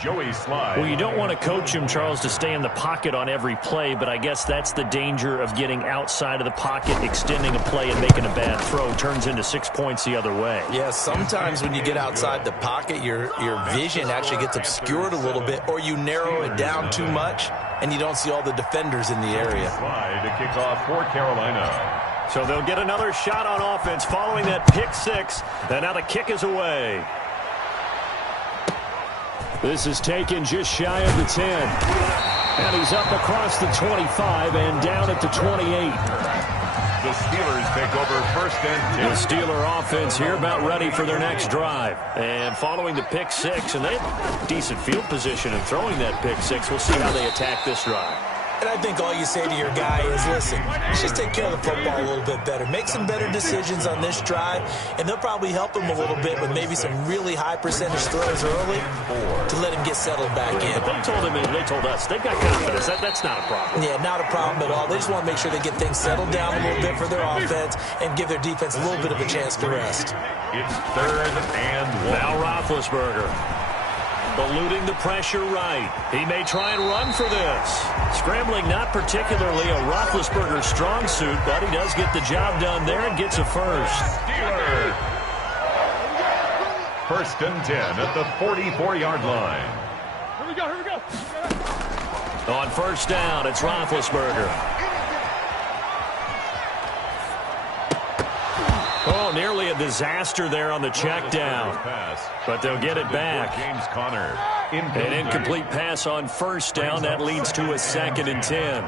Joey Slide. Well, you don't want to coach him, Charles, to stay in the pocket on every play, but I guess that's the danger of getting outside of the pocket, extending a play, and making a bad throw. Turns into 6 points the other way. Yeah, sometimes when you get outside the pocket, your vision actually gets obscured a little bit, or you narrow it down too much, and you don't see all the defenders in the area. Slide to kick off for Carolina. So they'll get another shot on offense following that pick six, and now the kick is away. This is taken just shy of the 10. And he's up across the 25 and down at the 28. The Steelers take over first and 10. The Steeler offense here about ready for their next drive. And following the pick six, and they have decent field position in throwing that pick six. We'll see how they attack this drive. And I think all you say to your guy is, listen, let's just take care of the football a little bit better. Make some better decisions on this drive, and they'll probably help him a little bit with maybe some really high percentage throws early to let him get settled back in. But they told him, and they told us, they've got confidence. That's not a problem. Yeah, not a problem at all. They just want to make sure they get things settled down a little bit for their offense and give their defense a little bit of a chance to rest. It's 3rd and 1. Now Roethlisberger. Eluding the pressure right. He may try and run for this. Scrambling, not particularly a Roethlisberger strong suit, but he does get the job done there and gets a first. Steelers. 1st and 10 at the 44-yard line. Here we go. On first down, it's Roethlisberger. Oh, nearly a disaster there on the check down. But they'll get it back. James Conner. An incomplete pass on first down. That leads to a 2nd and 10.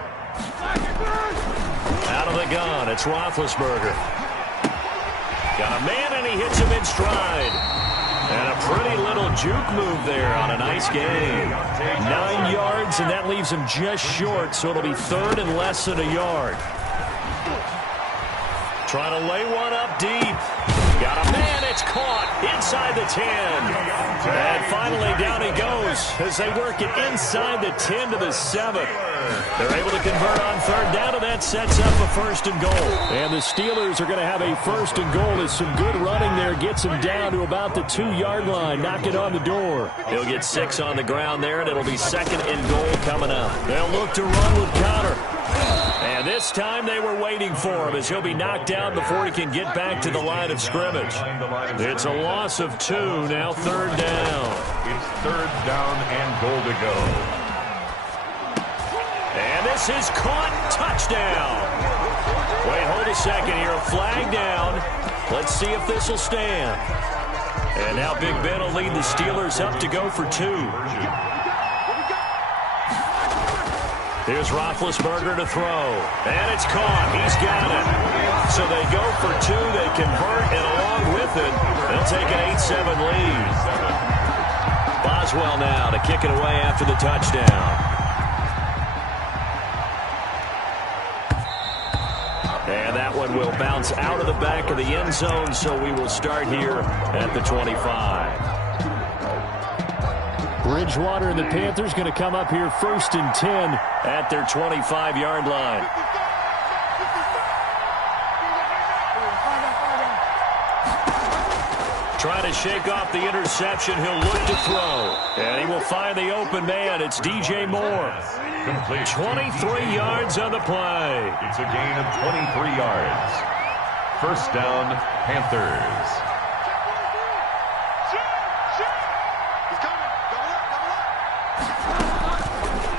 Out of the gun, it's Roethlisberger. Got a man, and he hits him in stride. And a pretty little juke move there on a nice game. 9 yards, and that leaves him just short, so it'll be 3rd and less than a yard. Trying to lay one up deep. Got a man, it's caught inside the 10. And finally down he goes as they work it inside the 10 to the 7. They're able to convert on 3rd down, and that sets up a 1st and goal. And the Steelers are going to have a 1st and goal as some good running there gets them down to about the 2-yard line. Knock it on the door. He'll get 6 on the ground there, and it'll be 2nd and goal coming up. They'll look to run with Conner. And this time they were waiting for him as he'll be knocked down before he can get back to the line of scrimmage. It's a loss of 2, now 3rd down. It's 3rd down and goal to go. And this is caught. Touchdown. Wait, hold a second here. A flag down. Let's see if this will stand. And now Big Ben will lead the Steelers up to go for 2. Here's Roethlisberger to throw. And it's caught. He's got it. So they go for 2. They convert, and along with it, they'll take an 8-7 lead. Boswell now to kick it away after the touchdown. And that one will bounce out of the back of the end zone, so we will start here at the 25. Bridgewater and the Panthers going to come up here 1st and 10 at their 25-yard line. Trying to shake off the interception. He'll look to throw. And he will find the open man. It's DJ Moore. Complete. 23 yards on the play. It's a gain of 23 yards. 1st down, Panthers.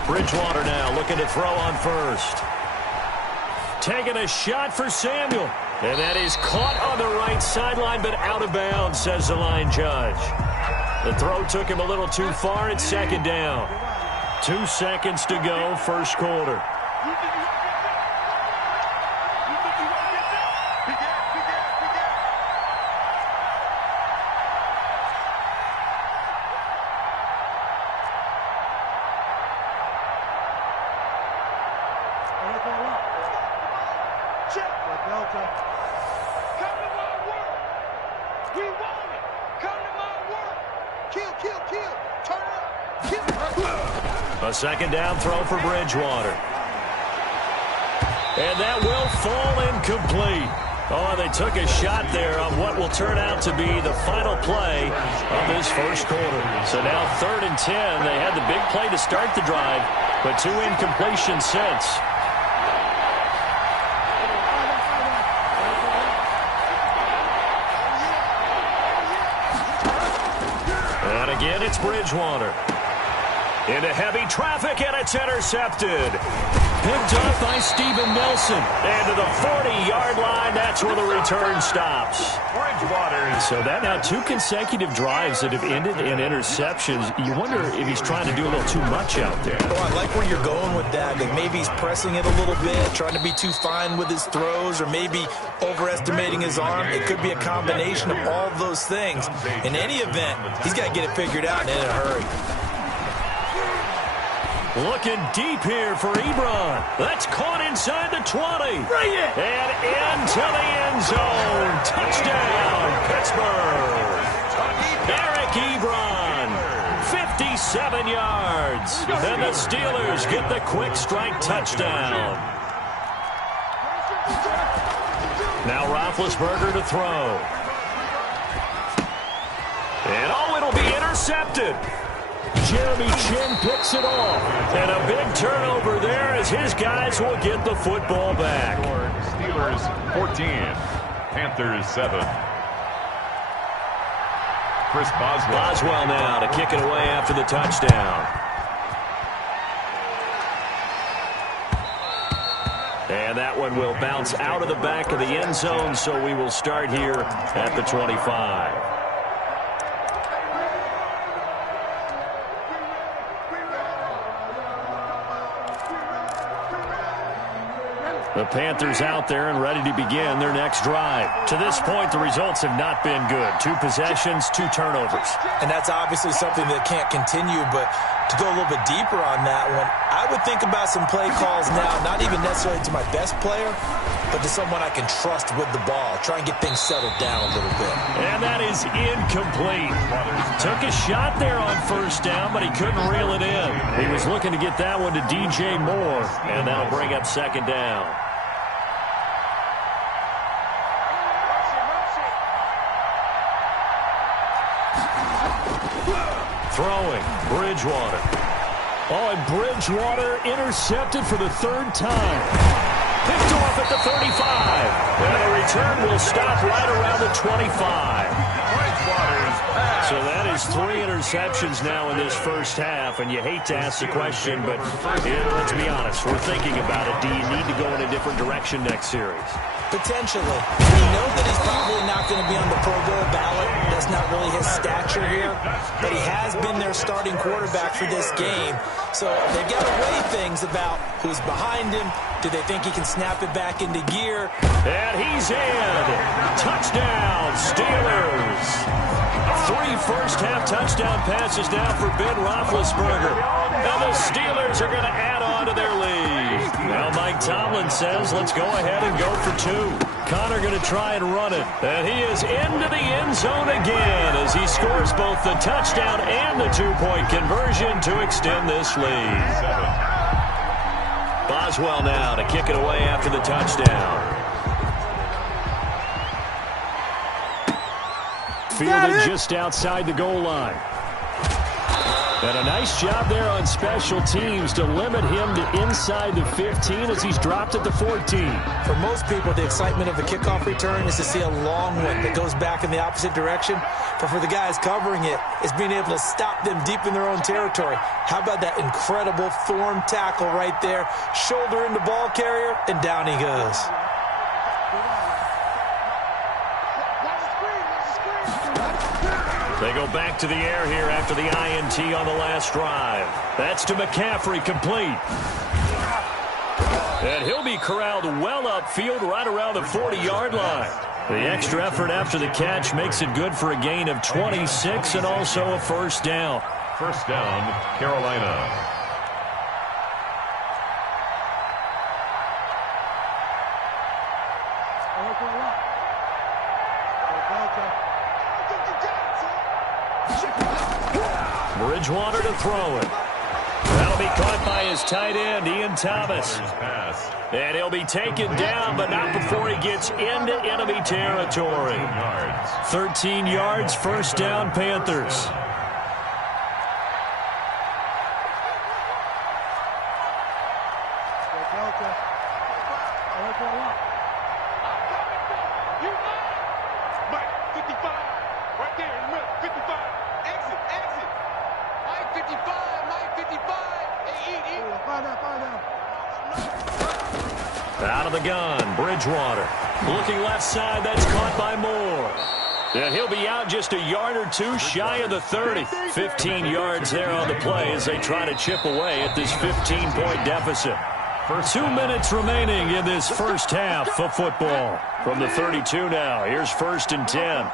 Bridgewater now looking to throw on first. Taking a shot for Samuel. And that is caught on the right sideline, but out of bounds, says the line judge. The throw took him a little too far. It's 2nd down. 2 seconds to go, 1st quarter. A 2nd down throw for Bridgewater. And that will fall incomplete. Oh, they took a shot there on what will turn out to be the final play of this first quarter. So now 3rd and 10. They had the big play to start the drive, but 2 incompletions since. And again, it's Bridgewater. Into heavy traffic, and it's intercepted. Picked up by Steven Nelson. And to the 40-yard line, that's where the return stops. So that now 2 consecutive drives that have ended in interceptions. You wonder if he's trying to do a little too much out there. Oh, I like where you're going with that. Like maybe he's pressing it a little bit, trying to be too fine with his throws, or maybe overestimating his arm. It could be a combination of all of those things. In any event, he's got to get it figured out and in a hurry. Looking deep here for Ebron. That's caught inside the 20. Bring it! And into the end zone. Touchdown, Pittsburgh. Eric Ebron, 57 yards. And the Steelers get the quick strike touchdown. Now Roethlisberger to throw. And oh, it'll be intercepted. Jeremy Chin picks it off. And a big turnover there as his guys will get the football back. Steelers 14, Panthers 7. Chris Boswell. Boswell now to kick it away after the touchdown. And that one will bounce out of the back of the end zone, so we will start here at the 25. The Panthers out there and ready to begin their next drive. To this point, the results have not been good. 2 possessions, 2 turnovers. And that's obviously something that can't continue, but to go a little bit deeper on that one, I would think about some play calls now, not even necessarily to my best player, but to someone I can trust with the ball. Try and get things settled down a little bit. And that is incomplete. Took a shot there on first down, but he couldn't reel it in. He was looking to get that one to DJ Moore, and that'll bring up second down. Throwing, Bridgewater. Oh, and Bridgewater intercepted for the 3rd time. Picked off at the 35. And the return will stop right around the 25. So that is 3 interceptions now in this first half, and you hate to ask the question, but let's be honest, we're thinking about it. Do you need to go in a different direction next series? Potentially. We know that he's probably not going to be on the Pro Bowl ballot. That's not really his stature here. But he has been their starting quarterback for this game. So they've got to weigh things about who's behind him. Do they think he can snap it back into gear? And he's in. Touchdown, Steelers. 3 first-half touchdown passes now for Ben Roethlisberger. Now the Steelers are going to add on to their lead. Now Mike Tomlin says, let's go ahead and go for 2. Connor going to try and run it. And he is into the end zone again as he scores both the touchdown and the 2-point conversion to extend this lead. Boswell now to kick it away after the touchdown. Fielded just outside the goal line. And a nice job there on special teams to limit him to inside the 15 as he's dropped at the 14. For most people, the excitement of a kickoff return is to see a long one that goes back in the opposite direction. But for the guys covering it, it's being able to stop them deep in their own territory. How about that incredible form tackle right there? Shoulder in the ball carrier, and down he goes. They go back to the air here after the INT on the last drive. That's to McCaffrey, complete. And he'll be corralled well upfield right around the 40-yard line. The extra effort after the catch makes it good for a gain of 26 and also a first down. First down, Carolina. Bridgewater to throw it. That'll be caught by his tight end, Ian Thomas. And he'll be taken down, but not before he gets into enemy territory. 13 yards, first down, Panthers. Out of the gun, Bridgewater. Looking left side, that's caught by Moore. And he'll be out just a yard or two shy of the 30. 15 yards there on the play as they try to chip away at this 15-point deficit. 2 minutes remaining in this first half of football. From the 32 now, here's 1st and 10.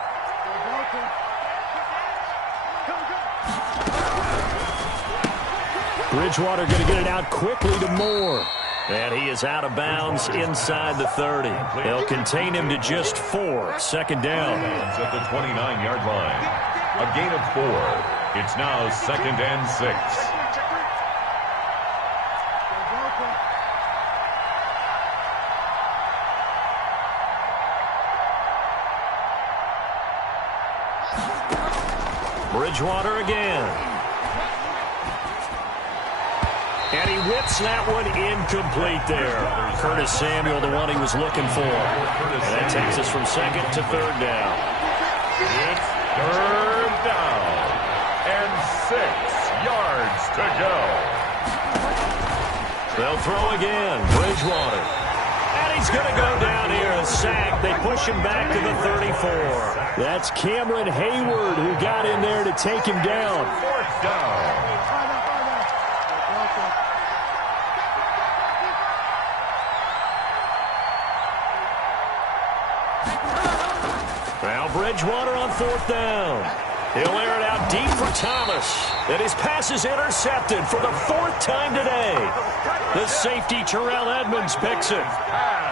Bridgewater going to get it out quickly to Moore. And he is out of bounds inside the 30. They'll contain him to just 4. 2nd down. At the 29-yard line. A gain of 4. It's now 2nd and 6. Bridgewater again. And he whips that one incomplete there. Curtis Samuel, the one he was looking for. And that takes us from 2nd to 3rd down. It's 3rd down. And 6 yards to go. They'll throw again. Bridgewater. And he's going to go down here. A sack. They push him back to the 34. That's Cameron Hayward who got in there to take him down. 4th down. Now Bridgewater on 4th down. He'll air it out deep for Thomas. And his pass is intercepted for the 4th time today. The safety, Terrell Edmonds, picks it.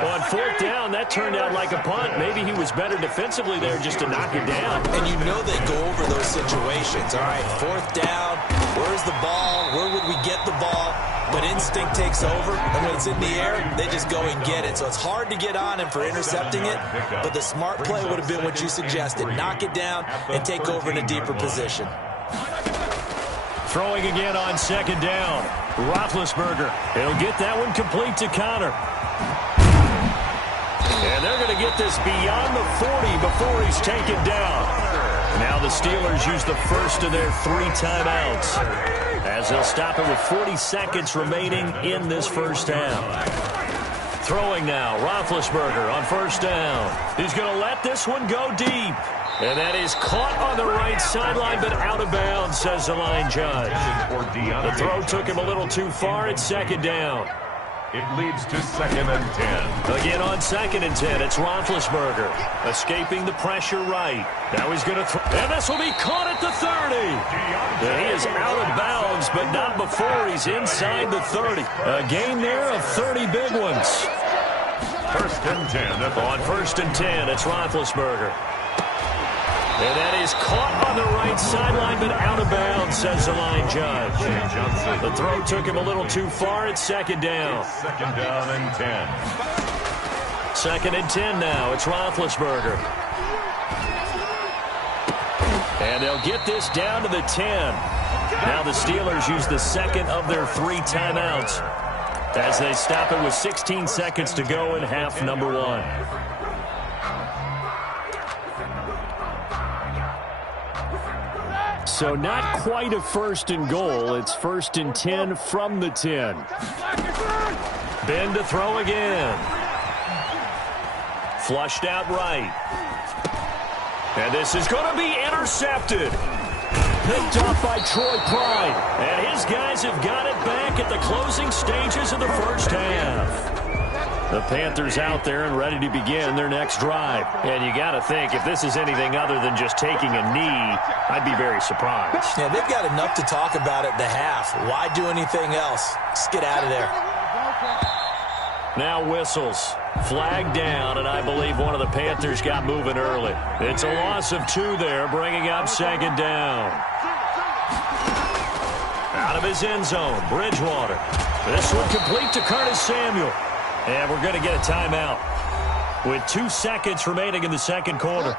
On 4th down, that turned out like a punt. Maybe he was better defensively there just to knock it down. And you know they go over those situations. All right, 4th down, where's the ball? Where would we get the ball? But instinct takes over, and when it's in the air, they just go and get it. So it's hard to get on him for intercepting it, but the smart play would have been what you suggested. Knock it down and take over in a deeper position. Throwing again on 2nd down. Roethlisberger. He'll get that one complete to Connor. And they're going to get this beyond the 40 before he's taken down. Now the Steelers use the first of their 3 timeouts, as they'll stop it with 40 seconds remaining in this first half. Throwing now, Roethlisberger on 1st down. He's going to let this one go deep. And that is caught on the right sideline, but out of bounds, says the line judge. The throw took him a little too far at 2nd down. It leads to 2nd and 10. Again on 2nd and 10, it's Roethlisberger escaping the pressure right. Now he's going to throw, and this will be caught at the 30. And he is out of bounds, but not before he's inside the 30. A gain there of 30 big ones. 1st and 10. On 1st and 10, it's Roethlisberger. And that is caught on the right sideline, but out of bounds, says the line judge. The throw took him a little too far at 2nd down. 2nd down and 10. 2nd and 10 now. It's Roethlisberger. And they'll get this down to the 10. Now the Steelers use the 2nd of their 3 timeouts as they stop it with 16 seconds to go in half number 1. So not quite a 1st and goal. It's 1st and 10 from the 10. Ben to throw again. Flushed out right. And this is going to be intercepted. Picked off by Troy Pride. And his guys have got it back at the closing stages of the first half. The Panthers out there and ready to begin their next drive. And you got to think, if this is anything other than just taking a knee, I'd be very surprised. Yeah, they've got enough to talk about at the half. Why do anything else? Just get out of there. Now whistles. Flag down, and I believe one of the Panthers got moving early. It's a loss of 2 there, bringing up 2nd down. Out of his end zone, Bridgewater. This one complete to Curtis Samuel. And we're going to get a timeout with 2 seconds remaining in the second quarter.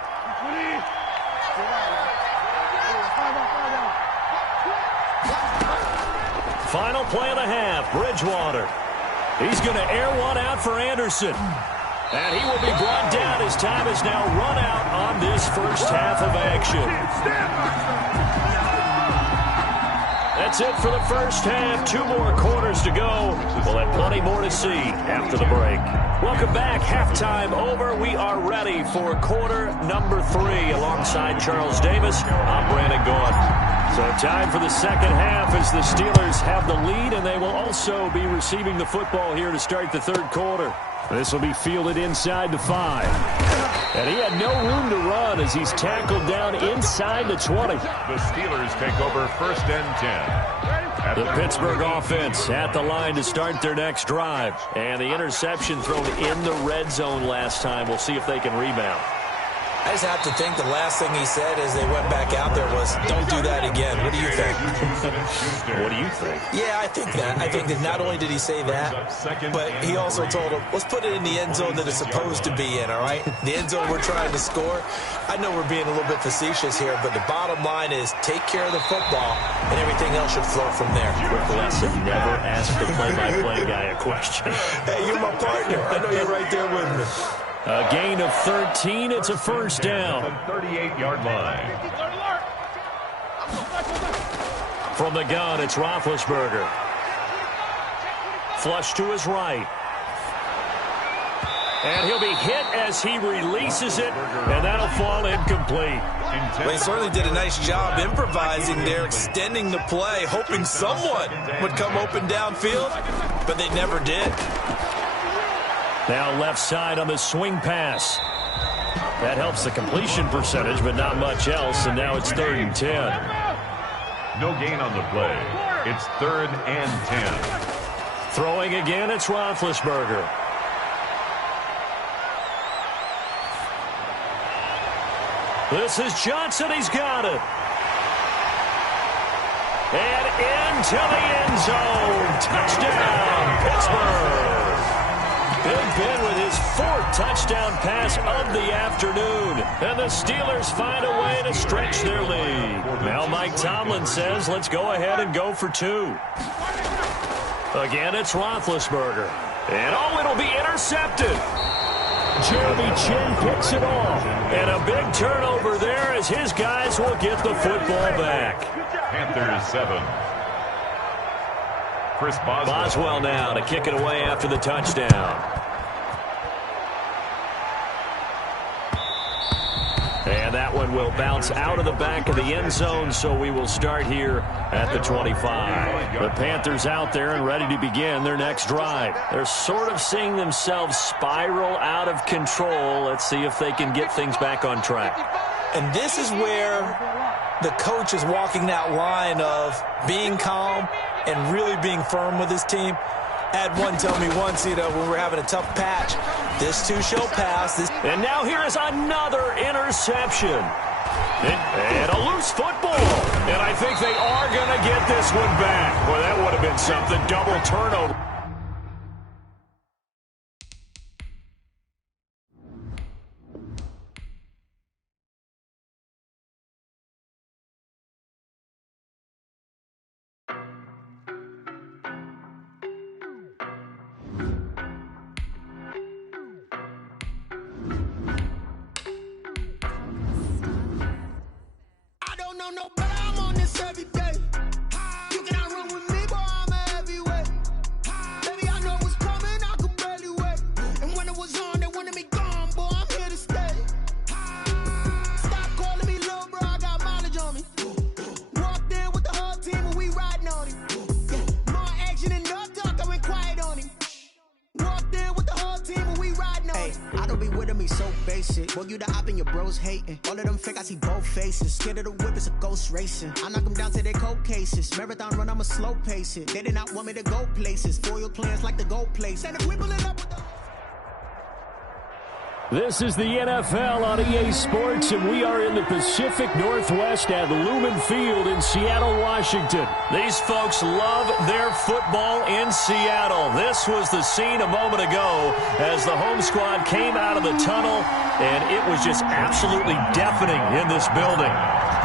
Final play of the half, Bridgewater. He's going to air one out for Anderson. And he will be brought down. His time is now run out on this first half of action. That's it for the first half. 2 more quarters to go. We'll have plenty more to see after the break. Welcome back. Halftime over. We are ready for quarter number 3 alongside Charles Davis. I'm Brandon Gaughan. So time for the second half as the Steelers have the lead, and they will also be receiving the football here to start the third quarter. This will be fielded inside the 5. And he had no room to run as he's tackled down inside the 20. The Steelers take over first and 10. The Pittsburgh offense at the line to start their next drive. And the interception thrown in the red zone last time. We'll see if they can rebound. I just have to think the last thing he said as they went back out there was, don't do that again. What do you think? What do you think? Yeah, I think that. I think that not only did he say that, but he also told him, let's put it in the end zone that it's supposed to be in, all right? The end zone we're trying to score. I know we're being a little bit facetious here, but the bottom line is take care of the football, and everything else should flow from there. Rick Lesson never asked the play-by-play guy a question. Hey, you're my partner. I know you're right there with me. A gain of 13. It's a first down. 38-yard line. From the gun, it's Roethlisberger. Flush to his right. And he'll be hit as he releases it, and that'll fall incomplete. Well, he certainly did a nice job improvising there, extending the play, hoping someone would come open downfield, but they never did. Now left side on the swing pass. That helps the completion percentage, but not much else, and now it's 3rd and 10. No gain on the play. It's 3rd and 10. Throwing again, it's Roethlisberger. This is Johnson. He's got it. And into the end zone. Touchdown, Pittsburgh. Big Ben with his 4th touchdown pass of the afternoon. And the Steelers find a way to stretch their lead. Now Mike Tomlin says, let's go ahead and go for 2. Again, it's Roethlisberger. And it'll be intercepted. Jeremy Chin picks it off. And a big turnover there as his guys will get the football back. Panthers 7. Chris Boswell now to kick it away after the touchdown. And that one will bounce out of the back of the end zone, so we will start here at the 25. The Panthers out there and ready to begin their next drive. They're sort of seeing themselves spiral out of control. Let's see if they can get things back on track. And this is where the coach is walking that line of being calm and really being firm with his team. I had one tell me once, when we were having a tough patch, this too shall pass. And now here is another interception. And a loose football. And I think they are going to get this one back. Well, that would have been something. Double turnover. Racing. I knock them down to their cold cases. Marathon run, I'm a slow pace it. They did not want me to go places. Foil plans like the gold place. And if we pull it up with the... This is the NFL on EA Sports, and we are in the Pacific Northwest at Lumen Field in Seattle, Washington. These folks love their football in Seattle. This was the scene a moment ago as the home squad came out of the tunnel, and it was just absolutely deafening in this building.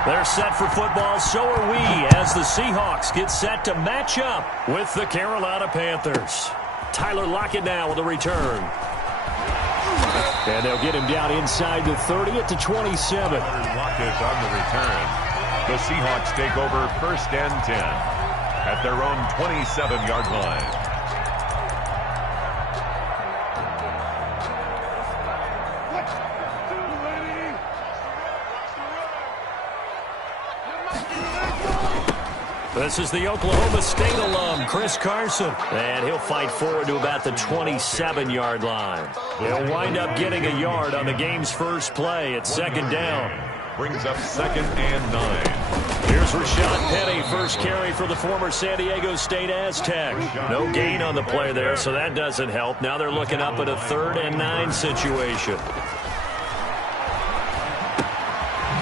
They're set for football, so are we, as the Seahawks get set to match up with the Carolina Panthers. Tyler Lockett now with a return. And they'll get him down inside the 30 at the 27. Lockett on the return. The Seahawks take over 1st and 10 at their own 27-yard line. This is the Oklahoma State alum, Chris Carson. And he'll fight forward to about the 27-yard line. He'll wind up getting a yard on the game's first play at 2nd down. Brings up 2nd and 9. Here's Rashad Penny, first carry for the former San Diego State Aztec. No gain on the play there, so that doesn't help. Now they're looking up at a 3rd and 9 situation.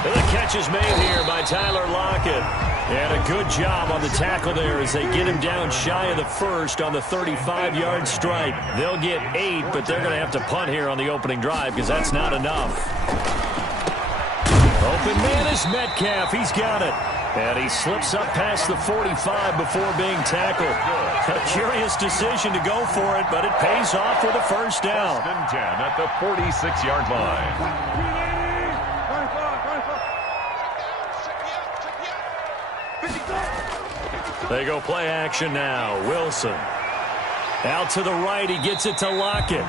And the catch is made here by Tyler Lockett. And a good job on the tackle there as they get him down shy of the first on the 35-yard stripe. They'll get 8, but they're going to have to punt here on the opening drive because that's not enough. Open man is Metcalf. He's got it. And he slips up past the 45 before being tackled. A curious decision to go for it, but it pays off with a first down. 1st and 10 at the 46-yard line. They go play action now. Wilson. Out to the right. He gets it to Lockett.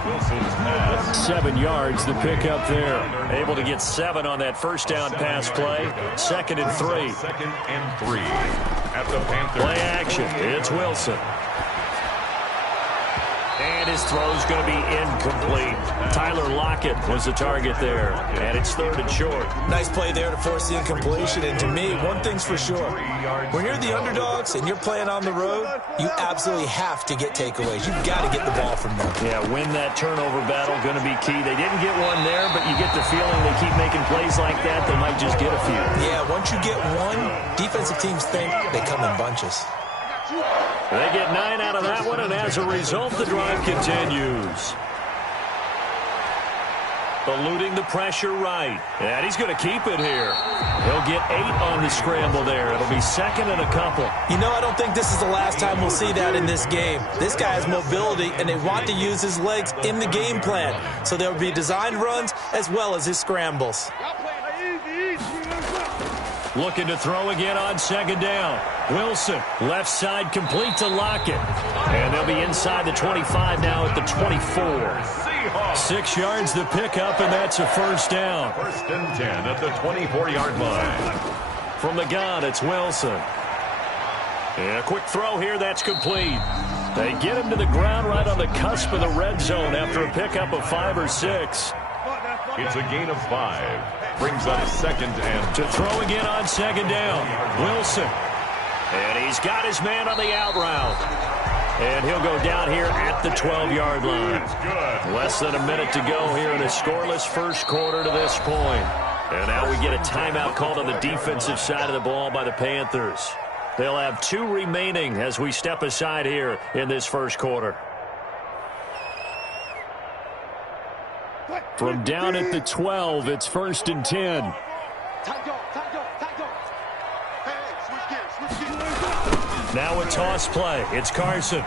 7 yards, the pickup there. Able to get 7 on that first down pass play. 2nd and 3. 2nd and 3 at the Panthers. Play action. It's Wilson. And his throw's going to be incomplete. Tyler Lockett was the target there. And it's 3rd and short. Nice play there to force the incompletion. And to me, one thing's for sure. When you're the underdogs and you're playing on the road, you absolutely have to get takeaways. You've got to get the ball from them. Yeah, win that turnover battle, going to be key. They didn't get one there, but you get the feeling they keep making plays like that, they might just get a few. Yeah, once you get one, defensive teams think they come in bunches. They get 9 out of that one, and as a result, the drive continues. Eluding the pressure right. And he's going to keep it here. He'll get 8 on the scramble there. It'll be 2nd and a couple. You know, I don't think this is the last time we'll see that in this game. This guy has mobility, and they want to use his legs in the game plan. So there will be designed runs as well as his scrambles. Looking to throw again on 2nd down. Wilson, left side complete to Lockett. And they'll be inside the 25 now at the 24. 6 yards the pickup, and that's a first down. 1st and 10 at the 24-yard line. From the gun, it's Wilson. And a quick throw here, that's complete. They get him to the ground right on the cusp of the red zone after a pickup of 5 or 6. It's a gain of 5. Brings up 2nd and... To throw again on 2nd down. Wilson. And he's got his man on the out route. And he'll go down here at the 12-yard line. Less than a minute to go here in a scoreless first quarter to this point. And now we get a timeout called on the defensive side of the ball by the Panthers. They'll have 2 remaining as we step aside here in this first quarter. From down at the 12, it's 1st and 10. Now a toss play. It's Carson.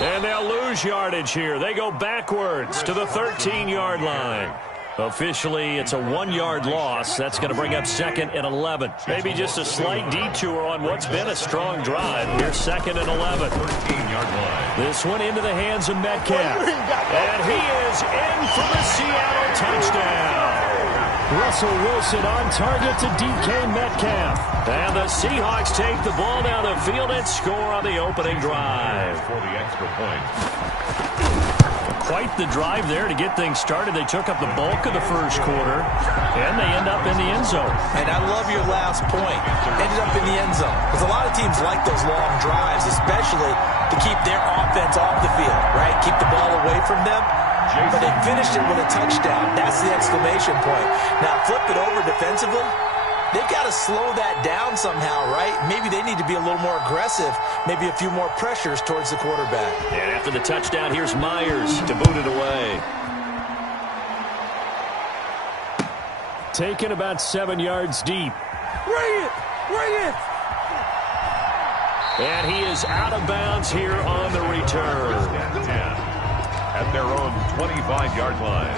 And they'll lose yardage here. They go backwards to the 13-yard line. Officially, it's a 1-yard loss. That's going to bring up 2nd and 11. Maybe just a slight detour on what's been a strong drive. Here's 2nd and 11. 13-yard line. This one into the hands of Metcalf. And he is in for the Seattle touchdown. Russell Wilson on target to DK Metcalf. And the Seahawks take the ball down the field and score on the opening drive. For the extra point. Quite the drive there to get things started. They took up the bulk of the first quarter, and they end up in the end zone. And I love your last point. Ended up in the end zone. Because a lot of teams like those long drives, especially to keep their offense off the field, right? Keep the ball away from them. but they finished it with a touchdown. That's the exclamation point. Now, flip it over defensively. They've got to slow that down somehow, right? Maybe they need to be a little more aggressive, maybe a few more pressures towards the quarterback. And after the touchdown, here's Myers to boot it away. Taken about 7 yards deep. Bring it! Bring it! And he is out of bounds here on the return. At their own 25-yard line.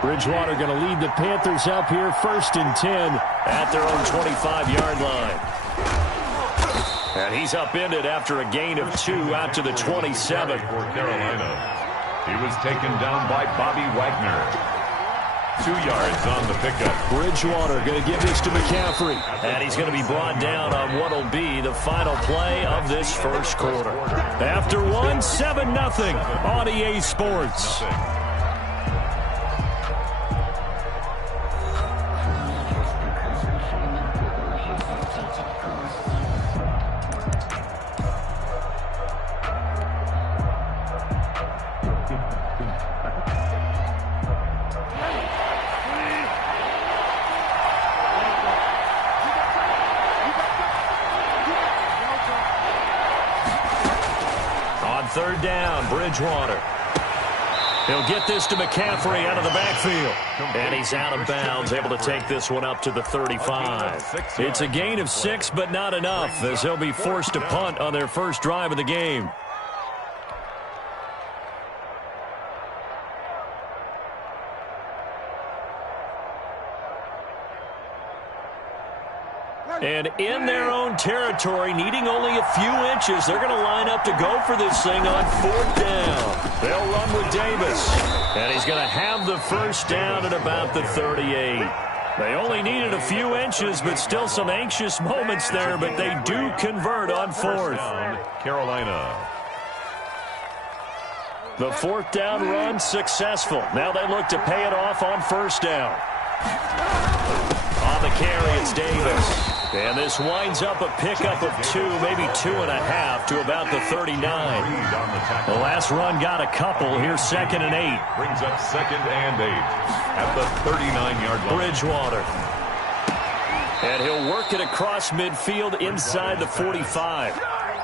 Bridgewater going to lead the Panthers up here 1st and 10 at their own 25-yard line. And he's upended after a gain of 2 out to the 27. For Carolina. He was taken down by Bobby Wagner. 2 yards on the pickup. Bridgewater going to give this to McCaffrey. And he's going to be brought down on what will be the final play of this first quarter. After one, 7-0 on EA Sports. Third down, Bridgewater. He'll get this to McCaffrey out of the backfield. And he's out of bounds, able to take this one up to the 35. It's a gain of 6, but not enough, as he'll be forced to punt on their first drive of the game. And in their own territory, needing only a few inches, they're going to line up to go for this thing on 4th down. They'll run with Davis. And he's going to have the first down at about the 38. They only needed a few inches, but still some anxious moments there, but they do convert on 4th. Carolina. The 4th down run successful. Now they look to pay it off on 1st down. On the carry, it's Davis. And this winds up a pickup of 2, maybe 2.5 to about the 39. The last run got a couple. Here's 2nd and 8. Brings up 2nd and 8 at the 39-yard line. Bridgewater. And he'll work it across midfield inside the 45.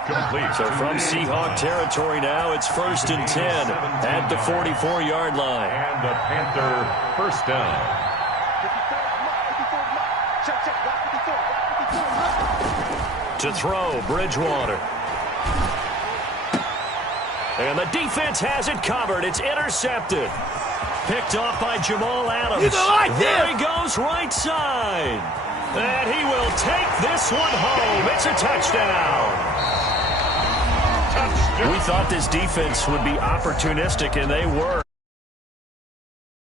Complete. So from Seahawk territory now, it's 1st and 10 at the 44-yard line. And the Panther first down. To throw, Bridgewater. And the defense has it covered. It's intercepted. Picked off by Jamal Adams. There he goes, right side. And he will take this one home. It's a touchdown. We thought this defense would be opportunistic, and they were.